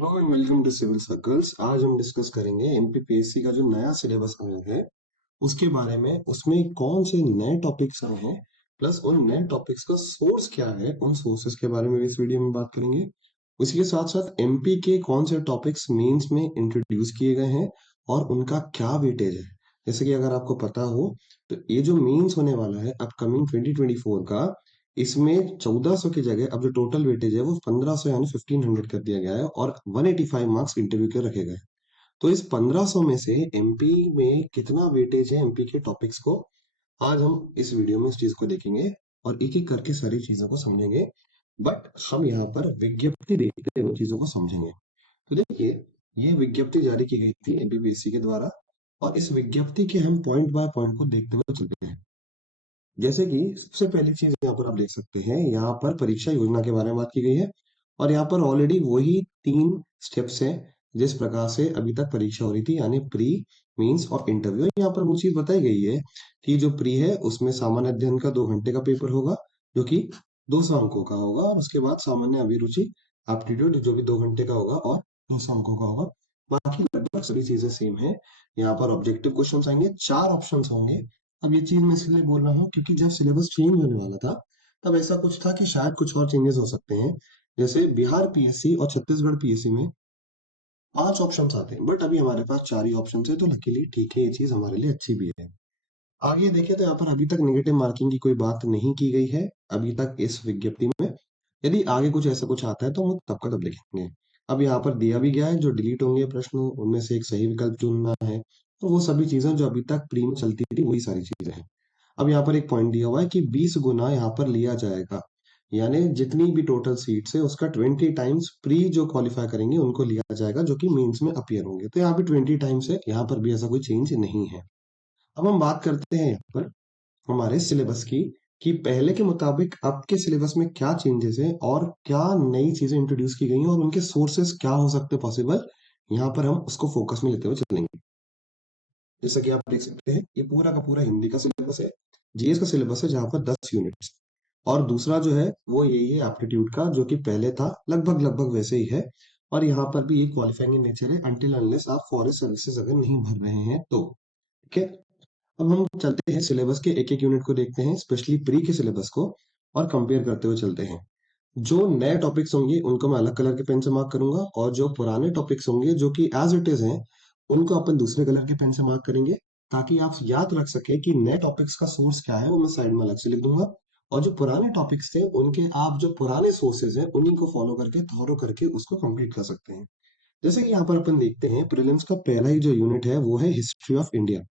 Hello and welcome to Civil Circles. आज हम discuss करेंगे एमपीपीएससी का जो नया सिलेबस आया है उसके बारे में। उसमें कौन से नए टॉपिक्स आए हैं, प्लस उन नए टॉपिक्स का सोर्स क्या है, उन सोर्सेस के बारे में भी इस वीडियो में बात करेंगे। उसी के साथ साथ एमपी के कौन से टॉपिक्स मेंस में इंट्रोड्यूस किए गए हैं और उनका क्या वेटेज है। जैसे कि अगर आपको पता हो तो ये जो मेंस होने वाला है अपकमिंग 2024 का, इसमें 1400 की जगह अब जो टोटल वेटेज है वो 1500 यानी 1500 कर दिया गया है और 185 मार्क्स इंटरव्यू के रखे गए। तो इस 1500 में से एमपी में कितना वेटेज है एमपी के टॉपिक्स को, आज हम इस वीडियो में इस चीज को देखेंगे और एक एक करके सारी चीजों को समझेंगे। बट हम यहाँ पर विज्ञप्ति देखते हुए चीजों को समझेंगे। तो देखिए, ये विज्ञप्ति जारी की गई थी एमपीपीएससी के द्वारा और इस विज्ञप्ति के हम पॉइंट बाय पॉइंट को देखते हुए चलते हैं। जैसे कि सबसे पहली चीज यहाँ पर आप देख सकते हैं, यहाँ पर परीक्षा योजना के बारे में बात की गई है और यहाँ पर ऑलरेडी वही 3 स्टेप्स हैं जिस प्रकार से अभी तक परीक्षा हो रही थी, यानी प्री, मींस और इंटरव्यू। यहाँ पर वो चीज बताई गई है कि जो प्री है उसमें सामान्य अध्ययन का 2 घंटे का पेपर होगा जो कि 200 अंकों का होगा, और उसके बाद सामान्य अभिरुचि एप्टीट्यूड जो भी 2 घंटे का होगा और 200 अंकों का होगा। बाकी लगभग सभी चीजें सेम है। यहाँ पर ऑब्जेक्टिव क्वेश्चन आएंगे, 4 ऑप्शन होंगे। अब ये चीज मैं इसलिए बोल रहा हूँ क्योंकि जब सिलेबस चेंज होने वाला था तब ऐसा कुछ था कि शायद कुछ और चेंजेस हो सकते हैं। जैसे बिहार पीएससी और छत्तीसगढ़ पीएससी में 5 ऑप्शंस आते हैं, बट अभी हमारे पास 4 ही ऑप्शन है, तो लकीली ठीक है, ये चीज हमारे लिए अच्छी भी है। आगे देखिए तो यहाँ पर अभी तक नेगेटिव मार्किंग की कोई बात नहीं की गई है अभी तक इस विज्ञप्ति में। यदि आगे कुछ ऐसा कुछ आता है तो हम तब का तब लिखेंगे। अब यहाँ पर दिया भी गया है जो डिलीट होंगे प्रश्न, उनमें से एक सही विकल्प चुनना है। तो वो सभी चीजें जो अभी तक प्री में चलती थी वही सारी चीजें हैं। अब यहाँ पर एक पॉइंट दिया हुआ है कि 20 गुना यहाँ पर लिया जाएगा, यानी जितनी भी टोटल सीट्स है उसका 20 टाइम्स प्री जो क्वालिफाई करेंगे उनको लिया जाएगा जो कि मेंस में अपीयर होंगे। तो यहाँ पे 20 टाइम्स है, यहाँ पर भी ऐसा कोई चेंज नहीं है। अब हम बात करते हैं यहाँ पर हमारे सिलेबस की, कि पहले के मुताबिक अब के सिलेबस में क्या चेंजेस है और क्या नई चीजें इंट्रोड्यूस की गई हैं और उनके सोर्सेस क्या हो सकते हैं पॉसिबल। यहाँ पर हम उसको फोकस में लेते हुए चलेंगे। जैसा कि आप देख सकते हैं ये पूरा का पूरा हिंदी का सिलेबस है, जीएस का सिलेबस है जहाँ पर 10 यूनिट्स, और दूसरा जो है वो यही है एप्टीट्यूड का जो कि पहले था, लगभग लगभग वैसे ही है। और यहाँ पर भी ये क्वालिफाइंग इन नेचर है अनटिल अनलेस आप फॉरेस्ट सर्विसेज अगर नहीं भर रहे हैं तो। ठीक है, अब हम चलते हैं सिलेबस के एक एक यूनिट को देखते हैं, स्पेशली प्री के सिलेबस को, और कंपेयर करते हुए चलते हैं। जो नए टॉपिक्स होंगे उनको मैं अलग कलर के पेन से मार्क करूंगा और जो पुराने टॉपिक्स होंगे जो कि एज इट इज हैं उनको अपन दूसरे कलर के पेन से मार्क करेंगे, ताकि आप याद रख सके कि नए टॉपिक्स का सोर्स क्या है, वो मैं साइड में अलग से लिख दूंगा। और जो पुराने टॉपिक्स थे उनके आप जो पुराने सोर्सेज हैं उन्हीं को फॉलो करके थॉरो करके उसको कंप्लीट कर सकते हैं। जैसे कि यहाँ पर अपन देखते हैं प्रीलिम्स का पहला ही जो यूनिट है वो है हिस्ट्री ऑफ इंडिया।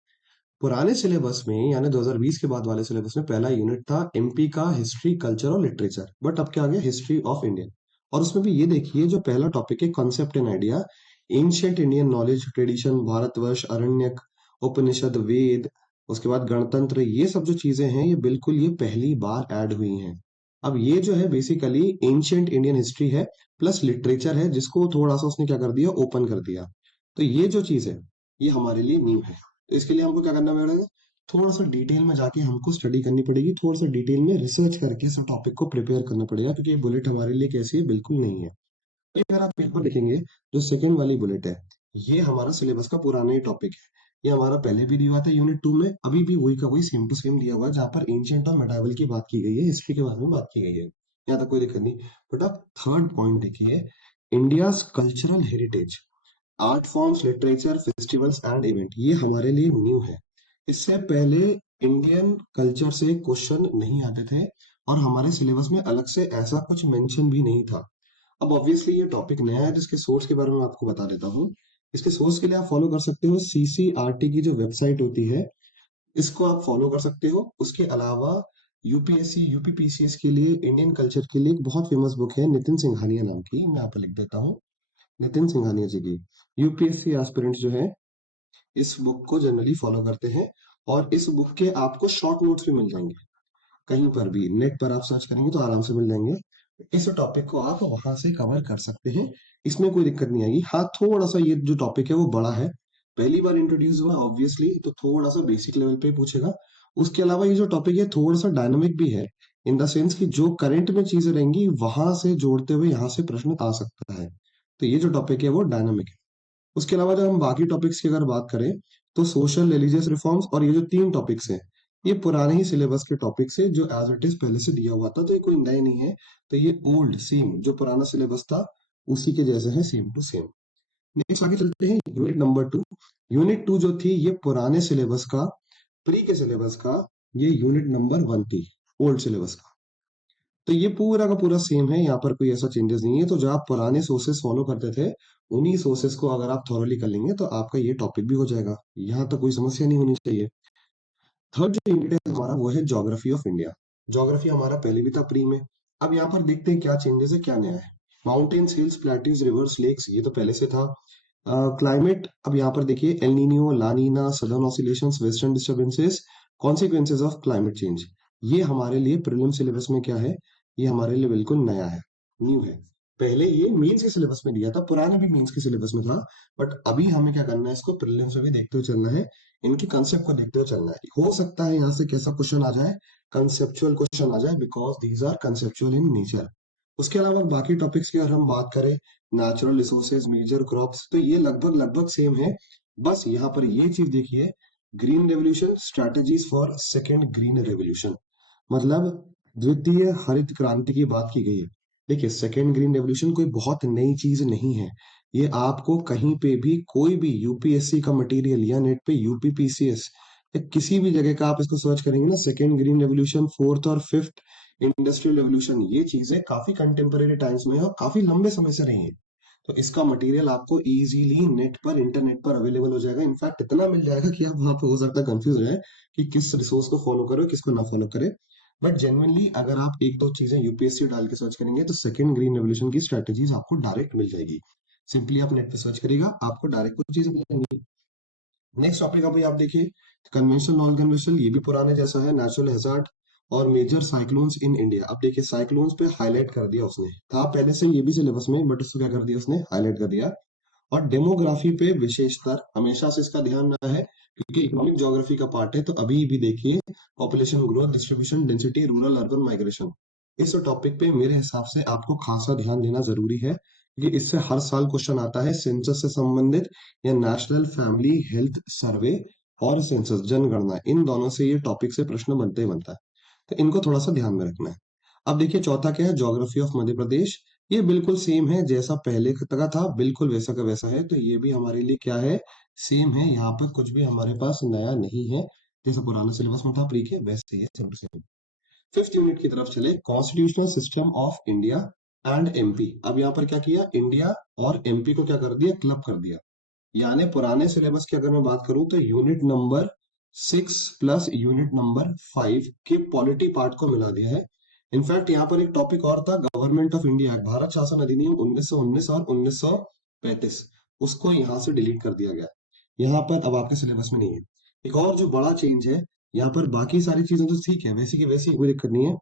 पुराने सिलेबस में यानी 2020 के बाद वाले सिलेबस में पहला यूनिट था एमपी का हिस्ट्री, कल्चर और लिटरेचर, बट अब क्या आ गया हिस्ट्री ऑफ इंडिया। और उसमें भी ये देखिए जो पहला टॉपिक है concept and idea, ancient Indian knowledge tradition, Bharatvarsha, Aranyaka, Upanishad, Veda, उसके बाद गणतंत्र, ये सब जो चीजें हैं ये बिल्कुल ये पहली बार ऐड हुई हैं। अब ये जो है बेसिकली एंशियंट इंडियन हिस्ट्री है प्लस लिटरेचर है, जिसको थोड़ा सा उसने क्या कर दिया, ओपन कर दिया। तो ये जो चीज है ये हमारे लिए न्यू है। तो इसके लिए हमको क्या करना पड़ेगा, थोड़ा सा डिटेल में जाके हमको स्टडी करनी पड़ेगी, थोड़ा सा डिटेल में रिसर्च करके इस टॉपिक को प्रिपेयर करना पड़ेगा, क्योंकि ये बुलेट हमारे लिए कैसी है, बिल्कुल नहीं है। तो अगर आप पेपर देखेंगे, जो सेकंड वाली बुलेट है ये हमारा सिलेबस का पुराना ही टॉपिक है। ये हमारा पहले भी दिया हुआ था यूनिट 2 में, अभी भी वही का वही सेम टू सेम दिया हुआ है, जहाँ पर एंशियंट और मेडावल की बात की गई है, हिस्ट्री के बारे में बात की गई है। यहाँ तक कोई दिक्कत नहीं। बट आप थर्ड पॉइंट देखिए, India cultural heritage, art forms, literature, festivals and event, ये हमारे लिए न्यू है। इससे पहले इंडियन कल्चर से क्वेश्चन नहीं आते थे और हमारे सिलेबस में अलग से ऐसा कुछ मेंशन भी नहीं था। अब ऑब्वियसली ये टॉपिक नया है, जिसके सोर्स के बारे में आपको बता देता हूँ। इसके सोर्स के लिए आप फॉलो कर सकते हो सीसीआरटी की जो वेबसाइट होती है, इसको आप फॉलो कर सकते हो। उसके अलावा यूपीएससी यूपीपीसीएस के लिए इंडियन कल्चर के लिए एक बहुत फेमस बुक है नितिन सिंघानिया नाम की, मैं यहाँ पर लिख देता हूँ, नितिन सिंघानिया जी की। यूपीएससी एस्पिरेंट्स जो है इस बुक को जनरली फॉलो करते हैं, और इस बुक के आपको शॉर्ट नोट्स भी मिल जाएंगे, कहीं पर भी नेट पर आप सर्च करेंगे तो आराम से मिल जाएंगे। इस टॉपिक को आप वहां से कवर कर सकते हैं, इसमें कोई दिक्कत नहीं आएगी। हाँ, थोड़ा सा ये जो टॉपिक है वो बड़ा है, पहली बार इंट्रोड्यूस हुआ ऑब्वियसली, तो थोड़ा सा बेसिक लेवल पे पूछेगा। उसके अलावा ये जो टॉपिक है थोड़ा सा डायनामिक भी है, इन द सेंस कि जो करंट में चीजें रहेंगी वहां से जोड़ते हुए यहाँ से प्रश्न आ सकता है। तो ये जो टॉपिक है वो डायनामिक है। उसके अलावा जब हम बाकी टॉपिक्स की अगर बात करें तो सोशल रिलीजियस रिफॉर्म्स और ये जो तीन टॉपिक्स हैं ये पुराने ही सिलेबस के टॉपिक्स है जो एज इट इज पहले से दिया हुआ था, तो ये कोई नए नहीं है। तो ये ओल्ड सेम जो पुराना सिलेबस था उसी के जैसे है, सेम टू सेम। नेक्स्ट आगे चलते हैं, यूनिट नंबर 2। यूनिट 2 जो थी ये पुराने सिलेबस का, प्री के सिलेबस का, ये यूनिट नंबर 1 थी, ओल्ड सिलेबस का। तो ये पूरा का पूरा सेम है, यहाँ पर कोई ऐसा चेंजेस नहीं है। तो जो आप पुराने सोर्सेस फॉलो करते थे उन्हीं सोर्सेस को अगर आप थॉरोली कर लेंगे तो आपका ये टॉपिक भी हो जाएगा, यहाँ तक कोई समस्या नहीं होनी चाहिए। थर्ड जो यूनिट है हमारा वो है ज्योग्राफी ऑफ इंडिया। ज्योग्राफी हमारा पहले भी था प्री में। अब यहाँ पर देखते हैं क्या चेंजेस है, क्या नया है। Mountains, hills, plateaus, rivers, lakes, ये तो पहले से था। क्लाइमेट, अब यहाँ पर देखिए El Nino, लानीना, southern oscillations, western disturbances, consequences of climate change, ये हमारे लिए प्रीलिम सिलेबस में क्या है, ये हमारे लिए बिल्कुल नया है, न्यू है। पहले ये मेंस के सिलेबस में दिया था, पुराने भी मेंस के सिलेबस में था, बट अभी हमें क्या करना है, इसको प्रीलिम्स में भी देखते हुए चलना है, इनके कंसेप्ट को देखते हुए चलना है। हो सकता है यहाँ से कैसा क्वेश्चन आ जाए, कंसेप्चुअल क्वेश्चन आ जाए, because these are conceptual in nature. उसके अलावा बाकी टॉपिक्स की अगर हम बात करें, नेचुरल रिसोर्सेज, मेजर क्रॉप्स, तो ये लगभग लगभग सेम है। बस यहाँ पर ये चीज देखिए, green revolution, strategies for second green revolution, मतलब द्वितीय हरित क्रांति की बात की गई है। देखिए सेकेंड ग्रीन रेवोल्यूशन कोई बहुत नई चीज नहीं है, ये आपको कहीं पे भी कोई भी यूपीएससी का मटेरियल या नेट पे यूपीपीसीएस या किसी भी जगह का आप इसको सर्च करेंगे ना, सेकेंड ग्रीन रेवोल्यूशन, फोर्थ और फिफ्थ इंडस्ट्रियल रेवोल्यूशन, ये चीजें काफी कंटेम्परेरी टाइम्स में है और काफी लंबे समय से रही है। तो इसका मटेरियल आपको इजीली नेट पर, इंटरनेट पर अवेलेबल हो जाएगा। इनफैक्ट इतना मिल जाएगा कि आप वहां पे हो सकता है कंफ्यूज हो जाए कि किस रिसोर्स को फॉलो करो किसको ना फॉलो करे। बट जेनुअनली अगर आप एक दो चीजें यूपीएससी डाल के सर्च करेंगे तो सेकंड ग्रीन रेवोल्यूशन की स्ट्रेटेजीज आपको डायरेक्ट मिल जाएगी। सिंपली आप नेट पे सर्च करिएगा, आपको डायरेक्ट कुछ चीजें मिल जाएंगी। नेक्स्ट टॉपिक अभी आप देखिए, कन्वेंशनल, नॉन कन्वेंशनल, ये भी पुराने जैसा है, नेचुरल हैजार्ड और मेजर साइक्लोन्स इन इंडिया। अब देखिए साइक्लोन्स पे हाईलाइट कर दिया उसने, था पहले से ये भी सिलेबस में, बट उसको क्या कर दिया उसने, हाईलाइट कर दिया। और डेमोग्राफी पे विशेषतर हमेशा से इसका ध्यान रहा है क्योंकि इकोनॉमिक ज्योग्राफी का पार्ट है। तो अभी भी देखिए, population growth, distribution, density, rural urban migration, इस टॉपिक पे मेरे हिसाब से आपको खासा ध्यान देना जरूरी है क्योंकि इससे हर साल क्वेश्चन आता है सेंसस से संबंधित या नेशनल फैमिली हेल्थ सर्वे और सेंसस जनगणना, इन दोनों से ये टॉपिक से प्रश्न बनते ही बनता है। तो इनको थोड़ा सा ध्यान में रखना है। अब देखिए चौथा क्या है, ज्योग्राफी ऑफ मध्य प्रदेश। ये बिल्कुल सेम है जैसा पहले का था, बिल्कुल वैसा का वैसा है। तो ये भी हमारे लिए क्या है, सेम है। यहाँ पर कुछ भी हमारे पास नया नहीं है, जैसे पुराना सिलेबस में था प्री के, वैसे ही same to same. Fifth unit की तरफ चले, constitutional system of India and MP. अब यहाँ पर क्या किया, इंडिया और एमपी को क्या कर दिया, क्लब कर दिया। यानी पुराने सिलेबस की अगर मैं बात करूं तो unit number 6 plus unit number 5 के पॉलिटी पार्ट को मिला दिया है। इनफैक्ट यहाँ पर एक टॉपिक और था, गवर्नमेंट ऑफ इंडिया, भारत शासन अधिनियम 1919 और 1935, उसको यहाँ से डिलीट कर दिया गया। यहाँ पर अब आपके सिलेबस में नहीं है। एक और जो बड़ा चेंज है, यहाँ पर बाकी सारी चीजें तो ठीक है, वैसी की वैसी, कोई दिक्कत नहीं है।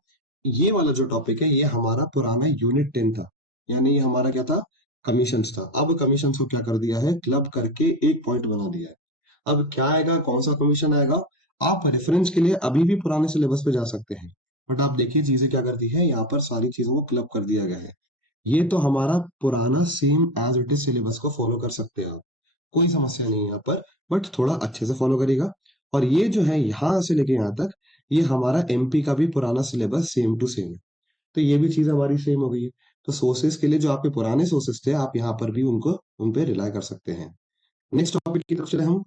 ये वाला जो टॉपिक है ये हमारा पुराना यूनिट 10 था, यानी ये हमारा क्या था, कमीशंस था। अब कमीशंस को क्या कर दिया है, क्लब करके एक पॉइंट बना दिया है। अब क्या आएगा, कौन सा कमीशन आएगा, आप रेफरेंस के लिए अभी भी पुराने सिलेबस पे जा सकते हैं। बट आप देखिए चीजें क्या करती है, यहाँ पर सारी चीजों को क्लब कर दिया गया है। ये तो हमारा पुराना same as it is syllabus को फॉलो कर सकते हैं आप, कोई समस्या नहीं है यहाँ पर, बट थोड़ा अच्छे से फॉलो करेगा। और ये जो है यहाँ से लेके यहाँ तक, ये हमारा एमपी का भी पुराना सिलेबस सेम टू सेम है। तो ये भी चीज हमारी सेम हो गई है। तो सोर्सेज के लिए जो आपके पुराने सोर्सेज थे, आप यहाँ पर भी उनको, उन पे रिलाय कर सकते हैं। नेक्स्ट टॉपिक की तरफ चले हम,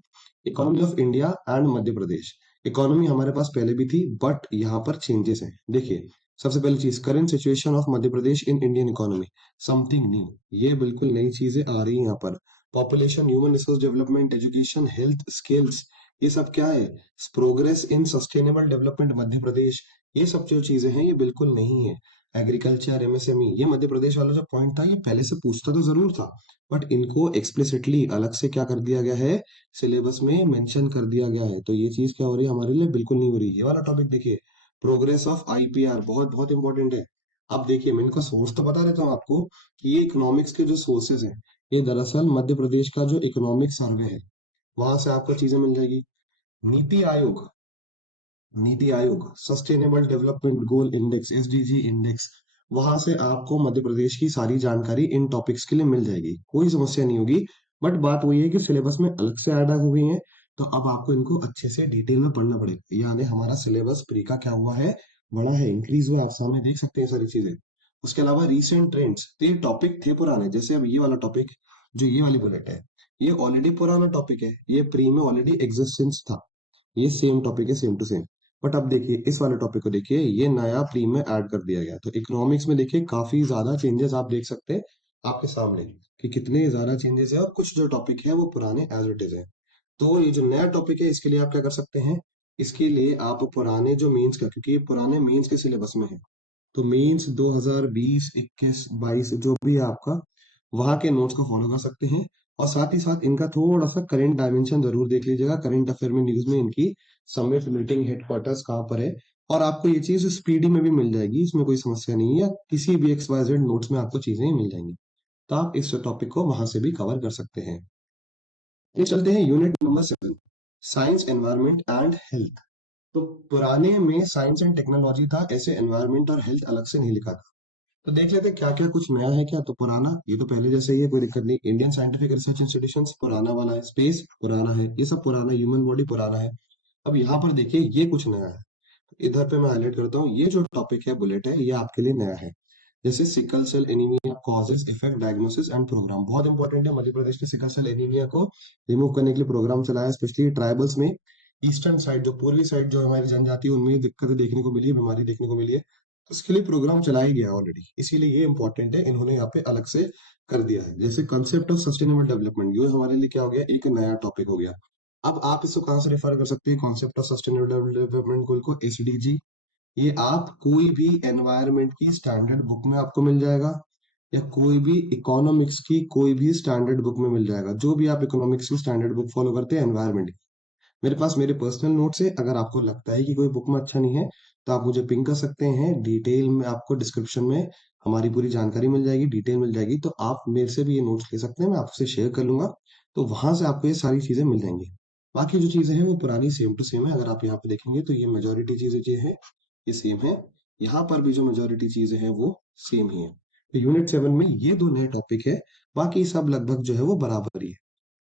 economy of India and Madhya Pradesh. Economy हमारे पास पहले भी थी बट यहाँ पर चेंजेस हैं। देखिए सबसे पहली चीज, current situation of Madhya Pradesh in Indian economy, something new, ये बिल्कुल नई चीजें आ रही है यहाँ पर। Population, human resource development, education, health, skills, ये सब क्या है, प्रोग्रेस इन सस्टेनेबल डेवलपमेंट मध्य प्रदेश, ये सब जो चीजें हैं ये बिल्कुल नहीं है। एग्रीकल्चर, एमएसएमई, ये मध्य प्रदेश वाला जो पॉइंट था ये पहले से पूछता तो जरूर था, बट इनको एक्सप्लिसिटली अलग से क्या कर दिया गया है, सिलेबस में मेंशन कर दिया गया है। तो ये चीज क्या हो रही है, हमारे लिए बिल्कुल नहीं हो रही। ये वाला टॉपिक देखिए, प्रोग्रेस ऑफ आईपीआर, बहुत बहुत इंपॉर्टेंट है। अब देखिए मैं इनका सोर्स तो बता देता हूँ आपको कि ये इकोनॉमिक्स के जो सोर्सेज हैं, ये दरअसल मध्य प्रदेश का जो इकोनॉमिक सर्वे है वहां से आपको चीजें मिल जाएगी। NITI Aayog, NITI Aayog, sustainable development goal index, SDG index, वहां से आपको मध्य प्रदेश की सारी जानकारी इन टॉपिक्स के लिए मिल जाएगी, कोई समस्या नहीं होगी। बट बात वही है कि सिलेबस में अलग से ऐड हुई है, तो अब आपको इनको अच्छे से डिटेल में पढ़ना पड़ेगा। यानी हमारा सिलेबस प्री का क्या हुआ है, बड़ा है, इंक्रीज हुआ है, आप सामने देख सकते हैं सारी चीजें। उसके अलावा रीसेंट ट्रेंड्स, तो ये टॉपिक थे पुराने, जैसे अब ये वाला टॉपिक, जो ये वाली बुलेट है, ये ऑलरेडी पुराना टॉपिक है, ये प्री में ऑलरेडी एग्जिस्टेंस था, ये सेम टॉपिक है, सेम टू सेम। बट अब देखिए इस वाले टॉपिक को देखिए, ये नया प्री में ऐड कर दिया गया। तो इकोनॉमिक्स में देखिए काफी ज्यादा चेंजेस आप देख सकते हैं आपके सामने, कि कितने ज्यादा चेंजेस है, और कुछ जो टॉपिक है वो पुराने एज इट इज है। तो ये जो नया टॉपिक है, इसके लिए आप क्या कर सकते हैं, इसके लिए आप पुराने जो मेंस का, क्योंकि ये पुराने मेंस के सिलेबस में है, तो मेंस 2020 21 22 जो भी है आपका, वहां के नोट्स को फॉलो कर सकते हैं। और साथ ही साथ इनका थोड़ा सा करंट डायमेंशन जरूर देख लीजिएगा, करंट अफेयर में न्यूज में इनकी समिट मीटिंग हेडक्वार्टर्स कहाँ पर है। और आपको ये चीज स्पीडी में भी मिल जाएगी, इसमें कोई समस्या नहीं है, या किसी भी XYZ नोट्स में आपको चीजें मिल जाएंगी। तो आप इस टॉपिक को वहां से भी कवर कर सकते हैं। ये चलते हैं unit number 7, science environment and health. तो पुराने में साइंस एंड टेक्नोलॉजी था, ऐसे एनवायरनमेंट और हेल्थ अलग से नहीं लिखा था। तो देख लेते हैं क्या क्या कुछ नया है क्या। तो पुराना, ये तो पहले जैसे ही है, कोई दिक्कत नहीं। इंडियन साइंटिफिक रिसर्च इंस्टीट्यूशन पुराना वाला है, स्पेस पुराना है, ये सब पुराना, ह्यूमन बॉडी पुराना है। अब यहाँ पर देखिए ये कुछ नया है, इधर पे मैं हाईलाइट करता हूँ, ये जो टॉपिक है बुलेट है, ये आपके लिए नया है। जैसे sickle cell anaemia, causes, effect, diagnosis and programme, बहुत इंपॉर्टेंट है। मध्य प्रदेश ने सिकल सेल एनीमिया को रिमूव करने के लिए प्रोग्राम चलाया, स्पेशली ट्राइबल्स में। ईस्टर्न साइड, जो पूर्वी साइड जो हमारी जनजाति है, उनमें ये दिक्कतें देखने को मिली है, बीमारी देखने को मिली है, तो उसके लिए प्रोग्राम चलाया गया ऑलरेडी, इसीलिए ये इंपॉर्टेंट है, इन्होंने यहाँ पे अलग से कर दिया है। जैसे कंसेप्ट ऑफ सस्टेनेबल डेवलपमेंट, ये हमारे लिए क्या हो गया, एक नया टॉपिक हो गया। अब आप इसको कहाँ से रेफर कर सकते हैं, concept of sustainable development goal को, SDG। ये आप कोई भी एनवायरनमेंट की स्टैंडर्ड बुक में आपको मिल जाएगा, या कोई भी इकोनॉमिक्स की कोई भी स्टैंडर्ड बुक में मिल जाएगा, जो भी आप इकोनॉमिक्स की स्टैंडर्ड बुक फॉलो करते हैं एनवायरनमेंट। मेरे पास मेरे पर्सनल नोट्स है, अगर आपको लगता है कि कोई बुक में अच्छा नहीं है, तो आप मुझे पिंग कर सकते हैं, डिटेल में आपको डिस्क्रिप्शन में हमारी पूरी जानकारी मिल जाएगी, डिटेल मिल जाएगी, तो आप मेरे से भी ये नोट्स ले सकते हैं, मैं आपसे शेयर कर लूंगा। तो वहां से आपको ये सारी चीजें मिल जाएंगी। बाकी जो चीजें हैं वो पुरानी सेम टू सेम है, अगर आप यहाँ पे देखेंगे तो ये मेजोरिटी चीजें जो है ये सेम है, यहाँ पर भी जो मेजोरिटी चीजें हैं वो सेम ही है। तो यूनिट 7 में ये दो नए टॉपिक है, बाकी सब लगभग जो है वो बराबर ही है।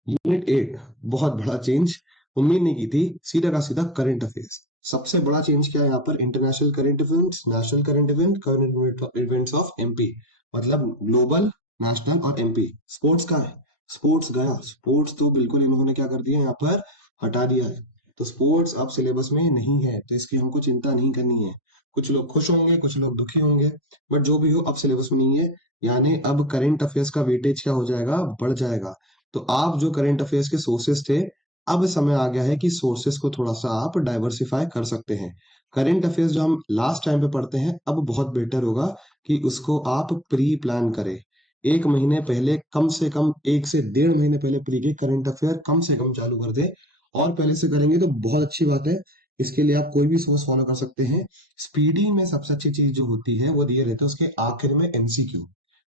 यूनिट 8, बहुत बड़ा चेंज, उम्मीद नहीं की थी, सीधा का सीधा करंट अफेयर्स। सबसे बड़ा चेंज क्या है यहाँ पर, international current events, national current event, current events of MP, मतलब ग्लोबल, नेशनल और MP। स्पोर्ट्स का है, स्पोर्ट्स गया, स्पोर्ट्स तो बिल्कुल इन्होंने क्या कर दिया यहाँ पर, हटा दिया है। तो स्पोर्ट्स अब सिलेबस में नहीं है, तो इसकी हमको चिंता नहीं करनी है। कुछ लोग खुश होंगे, कुछ लोग दुखी होंगे, बट जो भी हो अब सिलेबस में नहीं है। यानी अब करंट अफेयर्स का वेटेज क्या हो जाएगा, बढ़ जाएगा। तो आप जो करंट अफेयर्स के सोर्सेस थे, अब समय आ गया है कि सोर्सेस को थोड़ा सा आप डाइवर्सिफाई कर सकते हैं। करंट अफेयर्स जो हम लास्ट टाइम पे पढ़ते हैं, अब बहुत बेटर होगा कि उसको आप प्री प्लान करें। एक महीने पहले, कम से कम 1 से 1.5 महीने पहले प्री के करंट अफेयर कम से कम चालू कर दें, और पहले से करेंगे तो बहुत अच्छी बात है। इसके लिए आप कोई भी सोर्स फॉलो कर सकते हैं। स्पीडी में सबसे अच्छी चीज जो होती है वो दिए रहते हैं उसके आखिर में MCQ,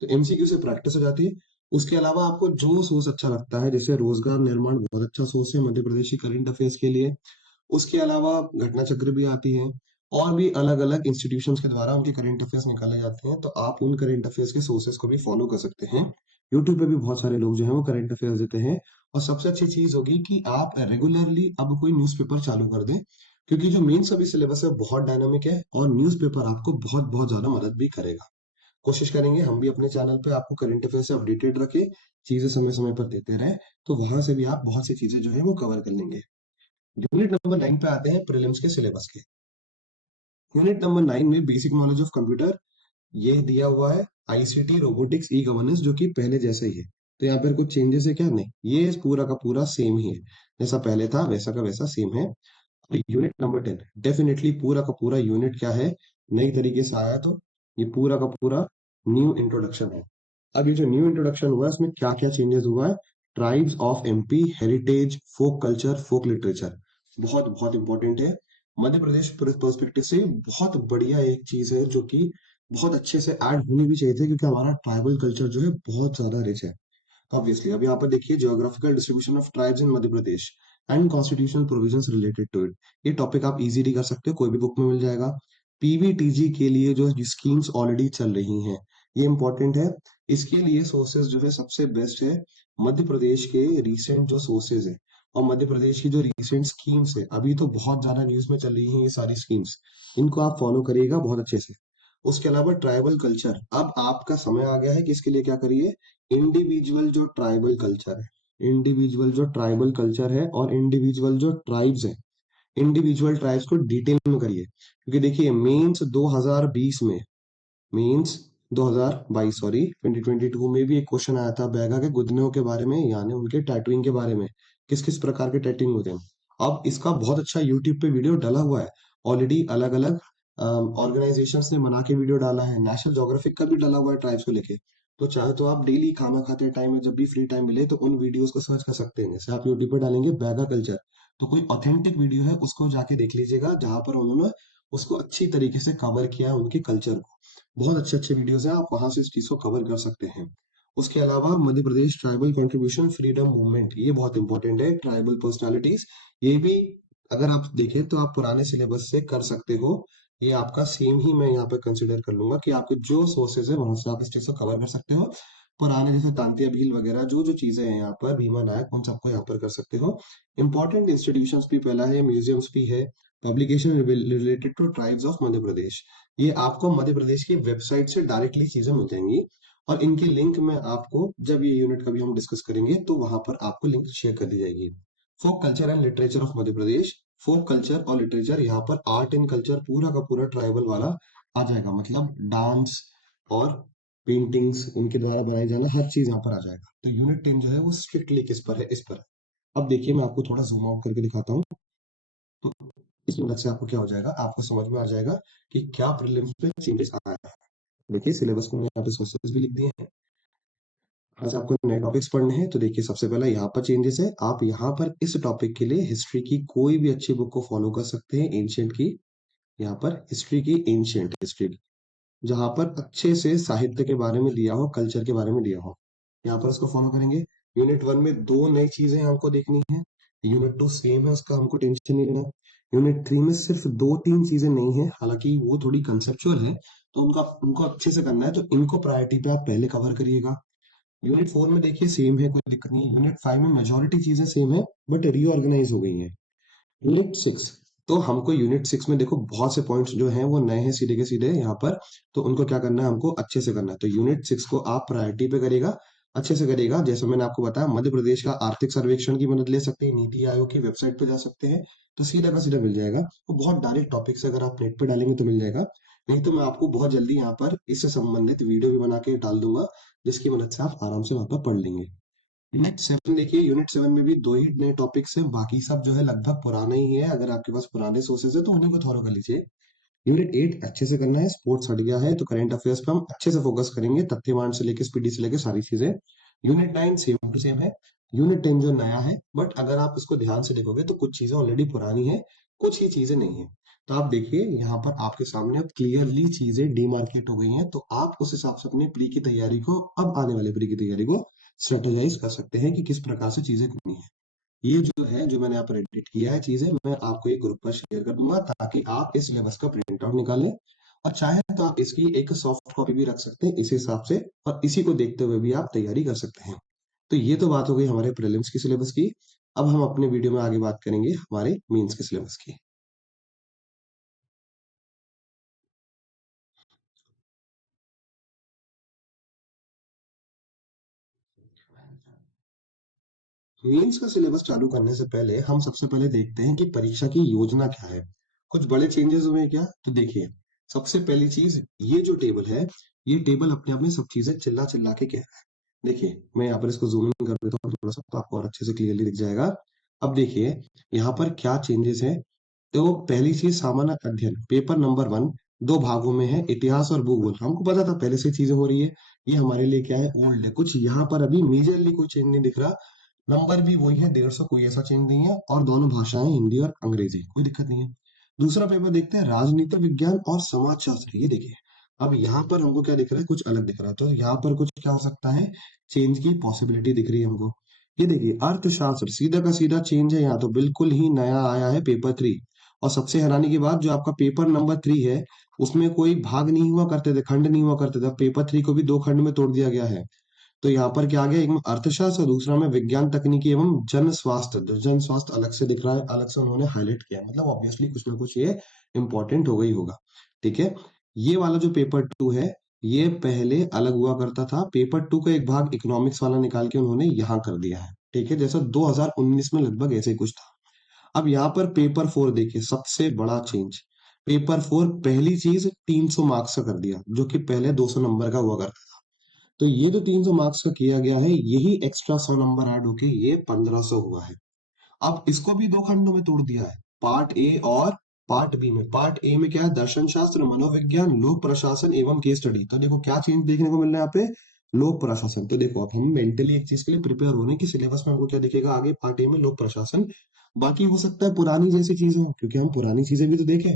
तो MCQ से प्रैक्टिस हो जाती है। उसके अलावा आपको जो सोर्स अच्छा लगता है, जैसे रोजगार निर्माण बहुत अच्छा सोर्स है मध्य प्रदेश की करंट अफेयर्स के लिए। उसके अलावा घटना चक्र भी आती है, और भी अलग अलग इंस्टीट्यूशंस के द्वारा उनके करंट अफेयर्स निकाले जाते हैं, तो आप उन करंट अफेयर्स के सोर्सेस को भी फॉलो कर सकते हैं। यूट्यूब पे भी बहुत सारे लोग जो है वो करंट अफेयर्स देते हैं। और सबसे अच्छी चीज होगी कि आप रेगुलरली अब कोई न्यूज़पेपर चालू कर दें, क्योंकि जो मेन सभी सिलेबस है बहुत डायनामिक है, और न्यूज़पेपर आपको बहुत बहुत ज्यादा मदद भी करेगा। कोशिश करेंगे हम भी अपने चैनल पे आपको करंट अफेयर से अपडेटेड रखें, चीजें समय समय पर देते रहें, तो वहां से भी आप बहुत सी चीजें जो है वो कवर कर लेंगे। यूनिट नंबर 9 पे आते हैं, प्रीलिम्स के सिलेबस के। यूनिट नंबर 9 में बेसिक नॉलेज ऑफ कंप्यूटर, ये दिया हुआ है। ICT, रोबोटिक्स, ई गवर्नेंस, जो कि पहले जैसा ही है। तो यहाँ पर कुछ चेंजेस है क्या, नहीं, ये पूरा का पूरा सेम ही है, जैसा पहले था वैसा का वैसा सेम है। यूनिट नंबर 10, डेफिनेटली पूरा का पूरा यूनिट क्या है, नई तरीके से आया, तो ये पूरा का पूरा न्यू इंट्रोडक्शन है। अब ये जो न्यू इंट्रोडक्शन हुआ है, इसमें क्या क्या चेंजेस हुआ है, tribes of MP, heritage, folk culture, folk literature, बहुत बहुत इंपॉर्टेंट है। मध्य प्रदेश पर्सपेक्टिव से बहुत बढ़िया एक चीज है, जो कि बहुत अच्छे से ऐड होनी भी चाहिए थी, क्योंकि हमारा ट्राइबल कल्चर जो है बहुत ज्यादा रिच है। ऑब्वियसली अब यहाँ पर देखिए, geographical distribution of tribes in Madhya Pradesh and constitutional provisions related to it, ये टॉपिक आप इजीली कर सकते हो, कोई भी बुक में मिल जाएगा। पीवीटीजी के लिए जो स्कीम्स ऑलरेडी चल रही हैं, ये इंपॉर्टेंट है। इसके लिए सोर्सेज जो है सबसे बेस्ट है मध्य प्रदेश के रिसेंट जो सोर्सेज है और मध्य प्रदेश की जो रिसेंट स्कीम्स है, अभी तो बहुत ज्यादा न्यूज में चल रही हैं ये सारी स्कीम्स, इनको आप फॉलो करिएगा बहुत अच्छे से। उसके अलावा ट्राइबल कल्चर, अब आपका समय आ गया है कि इसके लिए क्या करिए, इंडिविजुअल जो ट्राइबल कल्चर है, इंडिविजुअल जो ट्राइबल कल्चर है और इंडिविजुअल जो ट्राइब्स है, इंडिविजुअल ट्राइब्स को डिटेल में करिए। क्योंकि देखिए मेंस 2020 में, मेंस 2022 सॉरी 2022 में भी एक क्वेश्चन आया था बैगा के गुदनों के बारे में, यानी उनके टैटूइंग के बारे में, किस किस प्रकार के टैटूइंग होते हैं। अब इसका बहुत अच्छा यूट्यूब पे वीडियो डला हुआ है ऑलरेडी, अलग अलग ऑर्गेनाइजेशंस ने बना के वीडियो डाला है, नेशनल ज्योग्राफिक का भी डला हुआ है ट्राइब्स को लेके। तो चाहे तो आप डेली खाना खाते टाइम में जब भी फ्री टाइम मिले तो उन वीडियोस को सर्च कर सकते हैं। जैसे आप यूट्यूब पे डालेंगे बैगा कल्चर, तो कोई ऑथेंटिक वीडियो है उसको जाके देख लीजिएगा, जहां पर उन्होंने उसको अच्छी तरीके से कवर किया है उनके कल्चर को। बहुत अच्छे अच्छे वीडियोस हैं, आप वहां से इस चीज को कवर कर सकते हैं। उसके अलावा Madhya Pradesh tribal contribution freedom movement, ये बहुत इंपॉर्टेंट है, ट्राइबल पर्सनालिटीज, ये भी अगर आप देखें तो आप पुराने सिलेबस से कर सकते हो। ये आपका सेम ही मैं यहाँ पे कंसिडर कर लूंगा कि आपके जो सोर्सेज है वहां से आप इस चीज को कवर कर सकते हो। पुराने जैसे तांत्या भील वगैरह जो जो चीजें हैं यहाँ पर, भीमा नायक, उन सबको यहाँ पर कर सकते हो। इंपॉर्टेंट इंस्टीट्यूशंस भी पहला है, म्यूजियम्स भी है, publication related to tribes of Madhya Pradesh, ये आपको मध्य प्रदेश की वेबसाइट से डायरेक्टली चीजें मिल जाएंगी। और इनकी लिंक मैं आपको जब ये यूनिट कभी हम डिस्कस करेंगे तो वहां पर आपको लिंक शेयर कर दी जाएगी। Folk culture and literature of Madhya Pradesh, folk culture और लिटरेचर, यहाँ पर आर्ट एंड कल्चर पूरा का पूरा ट्राइबल वाला आ जाएगा, मतलब डांस और पेंटिंग्स उनके द्वारा बनाई जाना, हर चीज यहाँ पर आ जाएगा। तो यूनिट 10 जो है वो स्ट्रिक्टली किस पर है, इस पर है। अब देखिए मैं आपको थोड़ा जूम आउट करके दिखाता हूँ, तो इस मदद से आपको क्या हो जाएगा, आपको समझ में आ जाएगा कि क्या प्रीलिम्स में चेंजेस आया है। देखिए सिलेबस को मैंने यहाँ पे सोर्सेस भी लिख दिए हैं। आज आपको नए टॉपिक्स पढ़ने हैं, तो देखिए सबसे पहला यहाँ पर चेंजेस है, आप यहाँ पर इस टॉपिक के लिए हिस्ट्री की कोई भी अच्छी बुक को फॉलो कर सकते हैं, एंशियंट की, यहाँ पर हिस्ट्री की, एंशियंट हिस्ट्री की, जहां पर अच्छे से साहित्य के बारे में दिया हो, कल्चर के बारे में दिया हो, यहाँ पर उसको फॉलो करेंगे। यूनिट 1 में दो नई चीजें हमको देखनी है, यूनिट 2 सेम है, उसका हमको टेंशन नहीं लेना। यूनिट 3 में सिर्फ दो तीन चीजें नहीं है, हालांकि वो थोड़ी कंसेप्चुअल है, तो उनका उनको अच्छे से करना है, तो इनको प्रायोरिटी पे आप पहले कवर करिएगा। यूनिट 4 में देखिए सेम है, कोई दिक्कत नहीं है। यूनिट 5 में मेजोरिटी चीजें सेम है बट रीऑर्गेनाइज हो गई हैं। यूनिट 6, तो हमको यूनिट 6 में देखो बहुत से पॉइंट्स जो हैं वो नए हैं सीधे के सीधे यहाँ पर, तो उनको क्या करना है, हमको अच्छे से करना है। तो यूनिट 6 को आप प्रायोरिटी पे करेगा, अच्छे से करेगा। जैसे मैंने आपको बताया, मध्य प्रदेश का आर्थिक सर्वेक्षण की मदद ले सकते हैं, नीति आयोग की वेबसाइट पे जा सकते हैं, तो सीधा का सीधा मिल जाएगा। तो बहुत डायरेक्ट टॉपिक से अगर आप नेट पे डालेंगे तो मिल जाएगा, नहीं तो मैं आपको बहुत जल्दी यहाँ पर इससे संबंधित वीडियो भी बना के डाल दूंगा, जिसकी मदद से आप आराम से वहां पर पढ़ लेंगे। यूनिट 7 देखिए, यूनिट 7 में भी दो ही नए टॉपिक्स हैं, बाकी सब जो है लगभग पुराना ही है। अगर आपके पास पुराने सोर्सेज है तो उन्हीं को फॉलो कर लीजिए। यूनिट 8 अच्छे से करना है, स्पोर्ट्स हट गया है तो करंट अफेयर्स पे हम अच्छे से फोकस करेंगे, तथ्यवान से लेके स्पीडी से लेके सारी चीजें। यूनिट 9 सेम टू सेम है। यूनिट 10 जो नया है, बट अगर आप इसको ध्यान से देखोगे तो कुछ चीजें ऑलरेडी पुरानी है, कुछ ही चीजें नहीं है। तो आप देखिए यहाँ पर आपके सामने अब क्लियरली चीजें डीमार्केट हो गई हैं, तो आप उस हिसाब से अपनी प्री की तैयारी को, अब आने वाले प्री की तैयारी को स्ट्रेटेजाइज कर सकते हैं कि किस प्रकार से चीजें करनी है। ये जो है, जो मैंने यहाँ पर एडिट किया है चीजें, मैं आपको एक ग्रुप पर शेयर कर दूंगा ताकि आप इस सिलेबस का प्रिंट आउट निकालें, और चाहे तो आप इसकी एक सॉफ्ट कॉपी भी रख सकते हैं इस हिसाब से, और इसी को देखते हुए भी आप तैयारी कर सकते हैं। तो ये तो बात हो गई हमारे प्रीलिम्स की सिलेबस की। अब हम अपने वीडियो में आगे बात करेंगे हमारे मेंस के सिलेबस की। मेंस का सिलेबस चालू करने से पहले हम सबसे पहले देखते हैं कि परीक्षा की योजना क्या है। कुछ बड़े चेंजेस हुए हैं क्या, तो देखिए सबसे पहली चीज, ये जो टेबल है, ये टेबल अपने आप में सब चीजें चिल्ला चिल्ला के कह रहा है। देखिए मैं यहाँ पर इसको जूम इन कर देता हूँ थोड़ा सा, तो आपको और अच्छे से क्लियरली दिख जाएगा। अब देखिए यहाँ पर क्या चेंजेस है। तो पहली चीज, सामान्य अध्ययन पेपर नंबर 1 दो भागों में है, इतिहास और भूगोल, हमको पता था पहले से चीजें हो रही है, ये हमारे लिए क्या है, ओल्ड है। कुछ यहाँ पर अभी मेजरली कोई चेंज नहीं दिख रहा, नंबर भी वही है 150, कोई ऐसा चेंज नहीं है, और दोनों भाषाएं हिंदी और अंग्रेजी, कोई दिक्कत नहीं है। दूसरा पेपर देखते हैं, राजनीति विज्ञान और समाजशास्त्र, ये देखिए अब यहाँ पर हमको क्या दिख रहा है, कुछ अलग दिख रहा है, तो यहाँ पर कुछ क्या हो सकता है, चेंज की पॉसिबिलिटी दिख रही है हमको। ये देखिए अर्थशास्त्र, सीधा का सीधा चेंज है, यहाँ तो बिल्कुल ही नया आया है पेपर 3, और सबसे हैरानी की बात, जो आपका पेपर नंबर 3 है उसमें कोई भाग नहीं हुआ करते थे, खंड नहीं हुआ करते थे, पेपर 3 को भी 2 खंड में तोड़ दिया गया है। तो यहाँ पर क्या आ गया, एक में अर्थशास्त्र और दूसरा में विज्ञान तकनीकी एवं जन स्वास्थ्य। तो जन स्वास्थ्य अलग से दिख रहा है, अलग से उन्होंने हाईलाइट किया है, मतलब ऑब्वियसली कुछ ना कुछ ये इंपॉर्टेंट हो गई होगा। ठीक है, ये वाला जो पेपर 2 है ये पहले अलग हुआ करता था, पेपर 2 का एक भाग इकोनॉमिक्स वाला निकाल के उन्होंने यहाँ कर दिया है। ठीक है, जैसा 2019 में लगभग ऐसे ही कुछ था। अब यहाँ पर पेपर 4 देखिए, सबसे बड़ा चेंज। पेपर 4 पहली चीज 300 मार्क्स का कर दिया, जो कि पहले 200 नंबर का हुआ करता था। तो ये जो 300 मार्क्स का किया गया है, यही एक्स्ट्रा 100 नंबर ऐड होके ये 1500 हुआ है। अब इसको भी 2 खंडों में तोड़ दिया है, पार्ट ए और पार्ट बी में। पार्ट ए में क्या है, दर्शन शास्त्र, मनोविज्ञान, लोक प्रशासन एवं केस स्टडी। तो देखो क्या चेंज देखने को मिल रहा है यहाँ पे, लोक प्रशासन। तो देखो अब हम मेंटली एक चीज के लिए प्रिपेयर हो रहे हैं कि सिलेबस में हमको क्या दिखेगा आगे पार्ट ए में, लोक प्रशासन। बाकी हो सकता है पुरानी जैसी चीजें हो, क्योंकि हम पुरानी चीजें भी तो देखें।